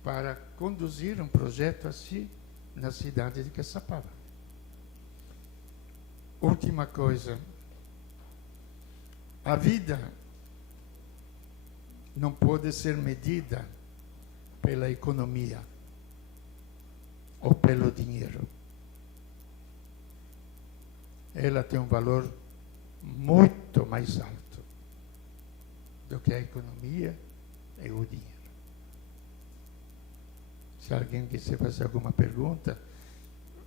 para conduzir um projeto assim na cidade de Caçapava. Última coisa, a vida não pode ser medida pela economia ou pelo dinheiro. Ela tem um valor muito mais alto do que a economia e o dinheiro. Se alguém quiser fazer alguma pergunta,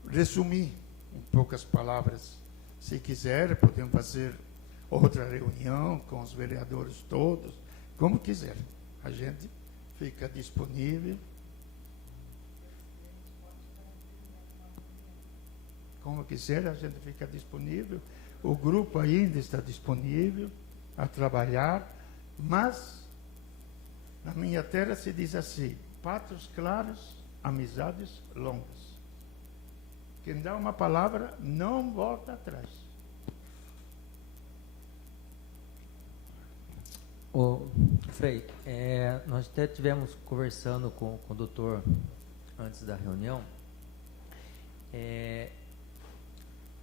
resumir em poucas palavras. Se quiser, podemos fazer outra reunião com os vereadores todos, como quiser. A gente fica disponível. Como quiser, a gente fica disponível. O grupo ainda está disponível a trabalhar, mas na minha terra se diz assim: patos claros, amizades longas. Quem dá uma palavra não volta atrás. Ô, Frei, nós até tivemos conversando com o doutor antes da reunião.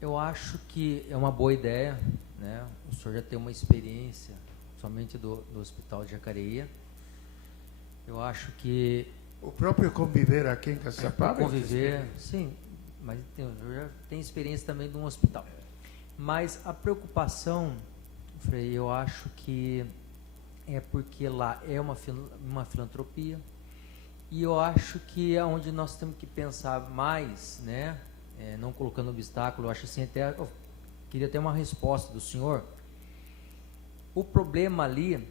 Eu acho que é uma boa ideia, né? O senhor já tem uma experiência somente do Hospital de Jacareí. Eu acho que o próprio conviver aqui em Caçapava. Conviver, sim, mas eu já tenho experiência também de um hospital. Mas a preocupação, Frei, eu acho que é porque lá é uma filantropia, e eu acho que é onde nós temos que pensar mais, né? Não colocando obstáculo. Eu acho assim, até eu queria ter uma resposta do senhor. O problema ali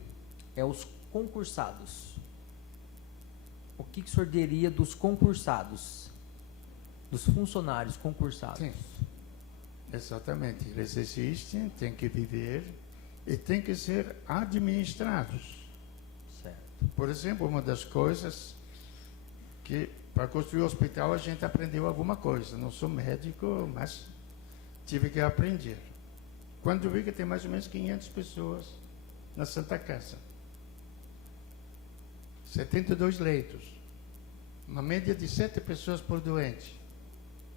é os concursados. O que o senhor diria dos concursados, dos funcionários concursados? Sim, exatamente. Eles existem, têm que viver e têm que ser administrados. Certo. Por exemplo, uma das coisas que para construir o hospital a gente aprendeu alguma coisa. Não sou médico, mas tive que aprender. Quando vi que tem mais ou menos 500 pessoas na Santa Casa, 72 leitos, uma média de 7 pessoas por doente,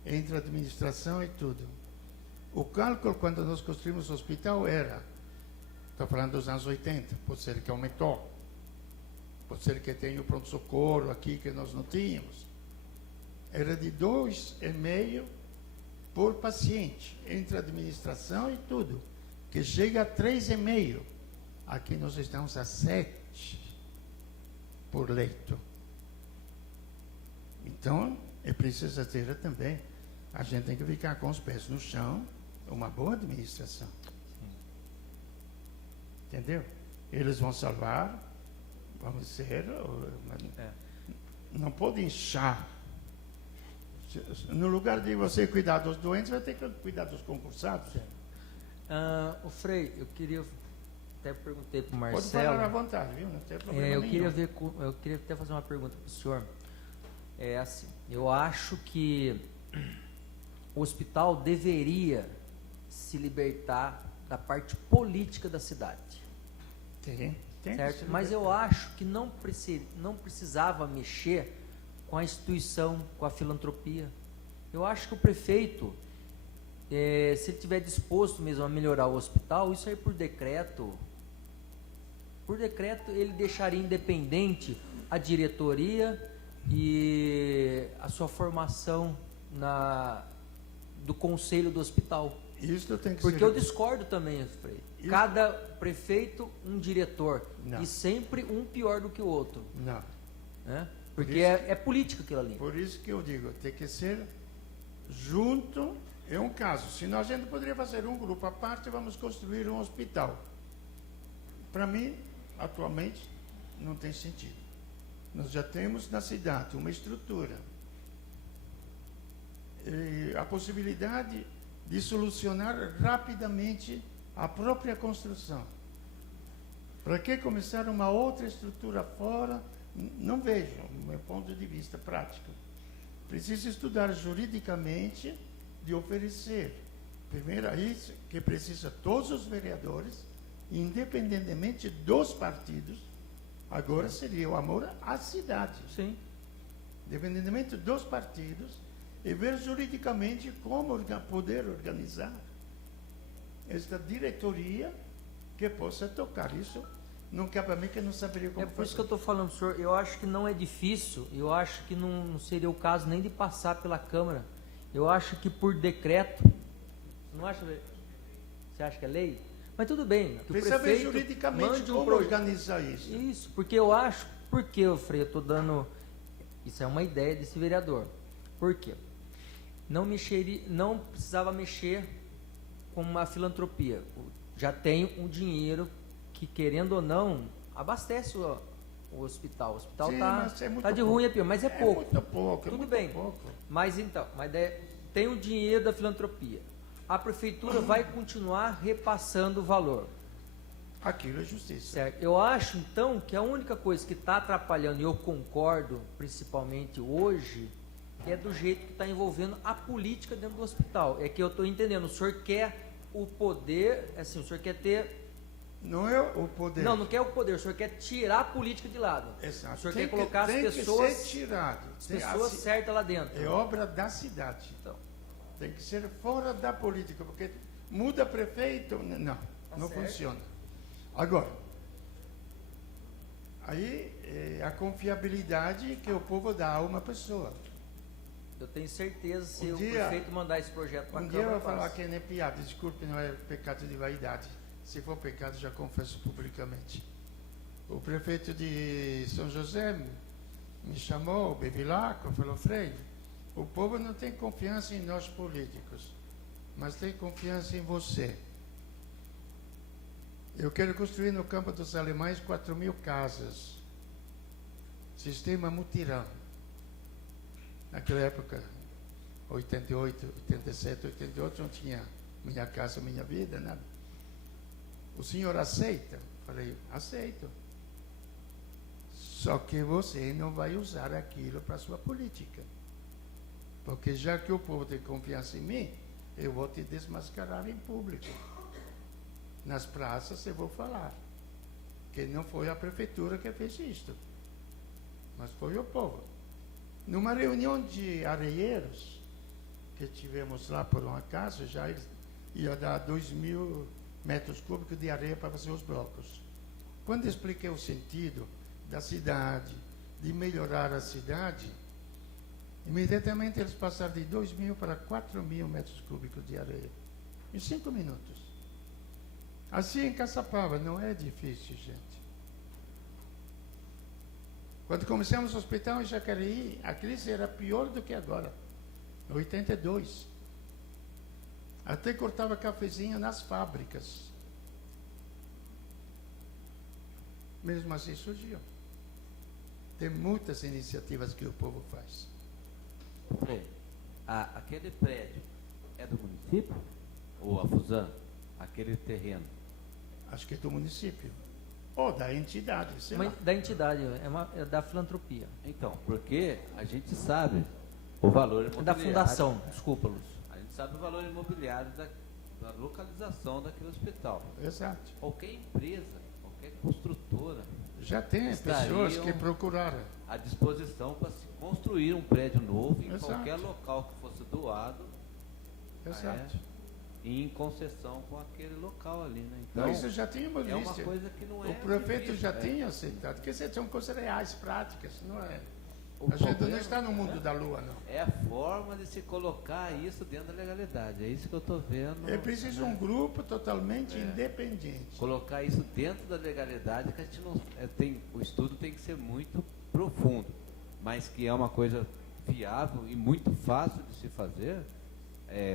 entre a administração e tudo. O cálculo, quando nós construímos o hospital, era, estou falando dos anos 80, pode ser que aumentou, pode ser que tenha o pronto-socorro aqui que nós não tínhamos, era de 2,5 por paciente, entre a administração e tudo, que chega a 3,5. Aqui nós estamos a 7 por leito. Então, é preciso ter também, a gente tem que ficar com os pés no chão, uma boa administração. Entendeu? Eles vão salvar, vamos ser, não pode inchar. No lugar de você cuidar dos doentes, vai ter que cuidar dos concursados. O Frei, eu queria, até perguntei para o Marcelo. Pode falar à vontade, viu? Não tem problema nenhum. Eu queria até fazer uma pergunta para o senhor. Assim, eu acho que o hospital deveria se libertar da parte política da cidade. Tem certo? Mas eu acho que não precisava mexer com a instituição, com a filantropia. Eu acho que o prefeito, se ele estiver disposto mesmo a melhorar o hospital, isso aí por decreto ele deixaria independente a diretoria e a sua formação do conselho do hospital. Isso tem que Porque ser... eu discordo também, Frei. Isso- Cada prefeito, um diretor. Não. E sempre um pior do que o outro. Não. Né? Porque isso- é política aquilo ali. Por isso que eu digo, tem que ser junto. É um caso. Senão a gente poderia fazer um grupo à parte e vamos construir um hospital. Para mim, atualmente, não tem sentido. Nós já temos na cidade uma estrutura. E a possibilidade de solucionar rapidamente a própria construção. Para que começar uma outra estrutura fora? Não vejo, do meu ponto de vista prático. Precisa estudar juridicamente de oferecer. Primeiro, isso que precisa todos os vereadores, independentemente dos partidos, agora seria o amor à cidade. Sim. Independentemente dos partidos, e ver juridicamente como poder organizar esta diretoria que possa tocar isso. Não cabe a mim que não saberia como É por isso que fazer. eu estou falando, senhor. Eu acho que não é difícil. Eu acho que não seria o caso nem de passar pela Câmara. Eu acho que por decreto. Você não acha? Você acha que é lei? Mas tudo bem. Que Precisa o ver prefeito juridicamente mande como projeto. organizar isso. Isso, porque eu acho. Por que, Frei, eu estou dando. Isso é uma ideia desse vereador. Por quê? Não precisava mexer com uma filantropia. Já tem um dinheiro que, querendo ou não, abastece o hospital. O hospital Sim, mas é muito tá de pouco. ruim a pior, mas é pouco. muito pouco. Tudo muito bem. pouco. Mas então, tem o dinheiro da filantropia. A prefeitura vai continuar repassando o valor. Aquilo é justiça. Certo. Eu acho, então, que a única coisa que está atrapalhando, e eu concordo, principalmente hoje, é do jeito que está envolvendo a política dentro do hospital. É que eu estou entendendo, o senhor quer o poder, assim, o senhor quer ter... Não é o poder. Não quer o poder, o senhor quer tirar a política de lado. Exato. O senhor Tem quer colocar as tem pessoas, que ser tirado. as pessoas certas lá dentro. É obra da cidade. Então, Tem que ser fora da política, porque muda prefeito, não certo. funciona. Agora, aí é a confiabilidade que o povo dá a uma pessoa. eu tenho certeza, se Um o dia- prefeito mandar esse projeto para a Um dia eu Câmara, vou falar faz. que não é piada, desculpe, não é pecado de vaidade. Se for pecado, já confesso publicamente. O prefeito de São José me chamou, o Bevilacqua, falou: Frei, o povo não tem confiança em nós políticos, mas tem confiança em você. Eu quero construir no Campo dos Alemães 4.000 casas. Sistema mutirão. Naquela época, 88, 87, 88, não tinha Minha Casa Minha Vida, nada. O senhor aceita? Falei: aceito. Só que você não vai usar aquilo para a sua política. Porque já que o povo tem confiança em mim, eu vou te desmascarar em público. Nas praças eu vou falar que não foi a prefeitura que fez isto, mas foi o povo. Numa reunião de areieiros que tivemos lá por um acaso, já ia dar 2.000 metros cúbicos de areia para fazer os blocos. Quando eu expliquei o sentido da cidade, de melhorar a cidade, imediatamente eles passaram de 2.000 para 4.000 metros cúbicos de areia, em 5 minutos. Assim em Caçapava, não é difícil, gente. Quando começamos o hospital em Jacareí, a crise era pior do que agora, em 82. Até cortava cafezinho nas fábricas. Mesmo assim surgiu. Tem muitas iniciativas que o povo faz. Frei, aquele prédio é do município? Ou a Fusan? Aquele terreno? Acho que é do município. Ou da entidade, sei lá. Da entidade, é da filantropia. Então, porque a gente sabe o valor imobiliário. Da fundação, desculpa, Lúcio. A gente sabe o valor imobiliário da localização daquele hospital. Exato. Qualquer empresa, qualquer construtora Já tem pessoas que procuraram. à disposição para se construir um prédio novo em Exato. qualquer local que fosse doado. Exato. Em concessão com aquele local ali, né? Então, Não, isso já tínhamos é visto. uma coisa que não é O prefeito difícil, já né? tinha aceitado. Porque isso são coisas reais, práticas, não é? A gente não está no mundo da lua, não. É a forma de se colocar isso dentro da legalidade. É isso que eu estou vendo. É preciso um grupo totalmente independente. Colocar isso dentro da legalidade, que a gente não tem, o estudo tem que ser muito profundo, mas que é uma coisa viável e muito fácil de se fazer.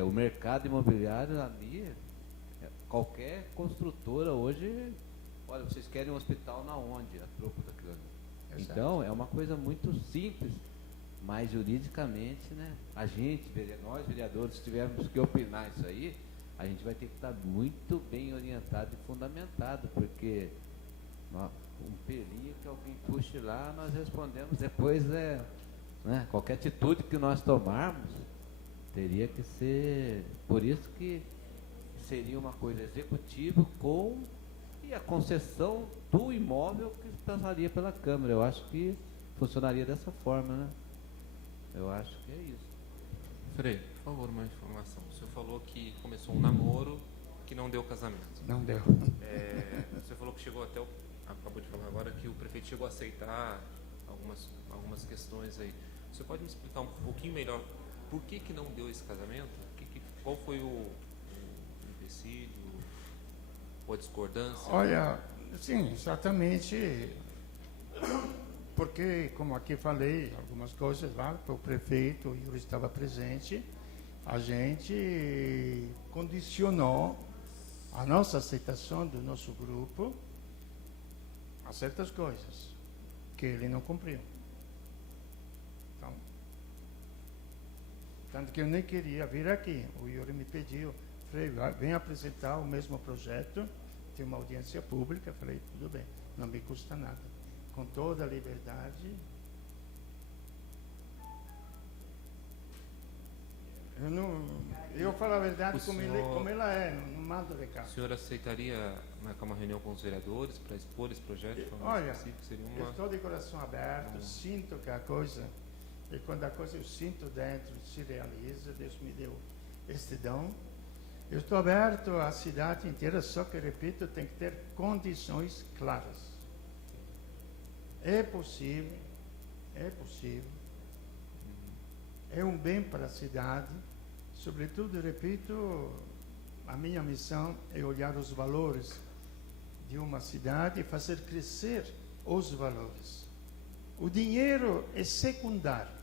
O mercado imobiliário ali, qualquer construtora hoje, olha, vocês querem um hospital na onde? A troco daquilo ali. Exato. Então, é uma coisa muito simples, mas juridicamente, né? Nós vereadores, se tivermos que opinar isso aí, a gente vai ter que estar muito bem orientado e fundamentado, porque um pelinho que alguém puxe lá, nós respondemos depois, né? Qualquer atitude que nós tomarmos, teria que ser, por isso que seria uma coisa executiva e a concessão do imóvel que passaria pela Câmara. Eu acho que funcionaria dessa forma, né? Eu acho que é isso. Frei, por favor, uma informação. O senhor falou que começou um namoro que não deu casamento. Não deu. O senhor falou que acabou de falar agora que o prefeito chegou a aceitar algumas questões aí. O senhor pode me explicar um pouquinho melhor por que não deu esse casamento? Qual foi o empecilho ou a discordância? Olha, sim, exatamente, porque, como aqui falei, algumas coisas lá, o prefeito, o Yuri estava presente, a gente condicionou a nossa aceitação do nosso grupo a certas coisas que ele não cumpriu. Então, tanto que eu nem queria vir aqui. O Yuri me pediu, falei, vem apresentar o mesmo projeto, tem uma audiência pública. Falei, tudo bem, não me custa nada. Com toda a liberdade. Eu falo a verdade como ela é, não mando recado. O senhor aceitaria marcar uma reunião com os vereadores para expor esse projeto? Olha, eu estou de coração aberto, sinto que a coisa, e quando a coisa eu sinto dentro se realiza, Deus me deu este dom. Eu estou aberto à cidade inteira, só que, repito, tem que ter condições claras. É possível, é um bem para a cidade, sobretudo, repito, a minha missão é olhar os valores de uma cidade e fazer crescer os valores. O dinheiro é secundário.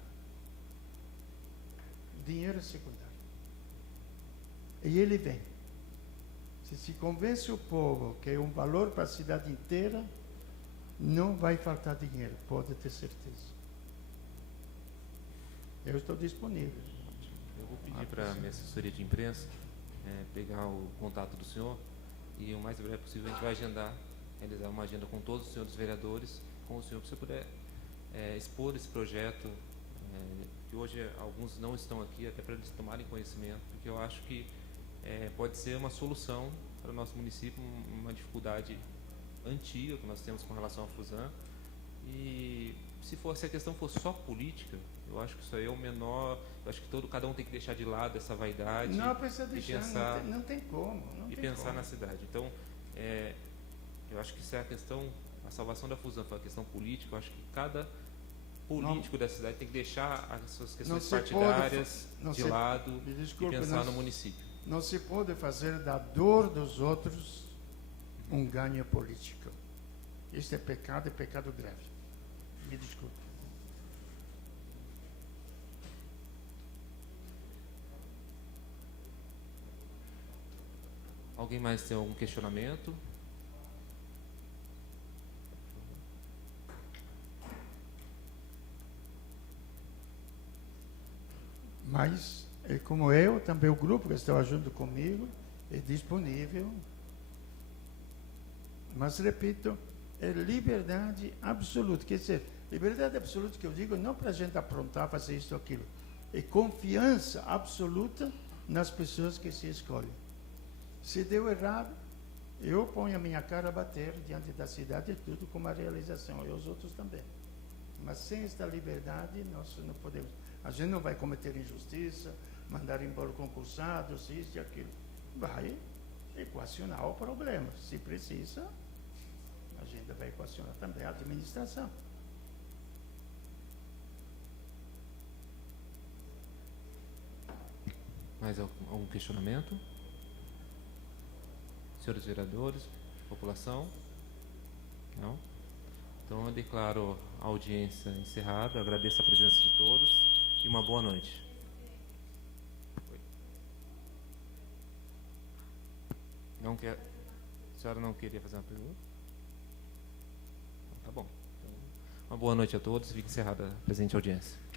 O dinheiro é secundário. E ele vem. Se convence o povo que é um valor para a cidade inteira, não vai faltar dinheiro, pode ter certeza. Eu estou disponível. Eu vou pedir para a minha assessoria de imprensa pegar o contato do senhor e o mais breve possível a gente vai realizar uma agenda com todos os senhores vereadores, com o senhor, para você puder expor esse projeto, que hoje alguns não estão aqui, até para eles tomarem conhecimento, porque eu acho que pode ser uma solução para o nosso município, uma dificuldade antiga que nós temos com relação à Fusan. E se a questão for só política, eu acho que isso aí é o menor. Eu acho que cada um tem que deixar de lado essa vaidade. Não precisa deixar, pensar, não tem como. Pensar na cidade. Então, eu acho que se a salvação da Fusan for a questão política, eu acho que cada político da cidade tem que deixar as suas questões partidárias de lado e pensar no município. Não se pode fazer da dor dos outros um ganho político. Isso é pecado grave. Me desculpe. Alguém mais tem algum questionamento? Mas, como eu, também o grupo que estava junto comigo é disponível. Mas, repito, é liberdade absoluta. Quer dizer, liberdade absoluta que eu digo não para a gente aprontar, fazer isso ou aquilo. É confiança absoluta nas pessoas que se escolhem. Se deu errado, eu ponho a minha cara a bater diante da cidade e tudo com uma realização, e os outros também. Mas sem esta liberdade, nós não podemos. A gente não vai cometer injustiça, mandar embora concursados, isso e aquilo. Vai equacionar o problema. Se precisa, a gente vai equacionar também a administração. Mais algum questionamento? Senhores vereadores, população? Não? Então eu declaro a audiência encerrada, agradeço a presença de todos e uma boa noite. Não quer, a senhora não queria fazer uma pergunta? Tá bom. Então, uma boa noite a todos, fica encerrada a presente audiência.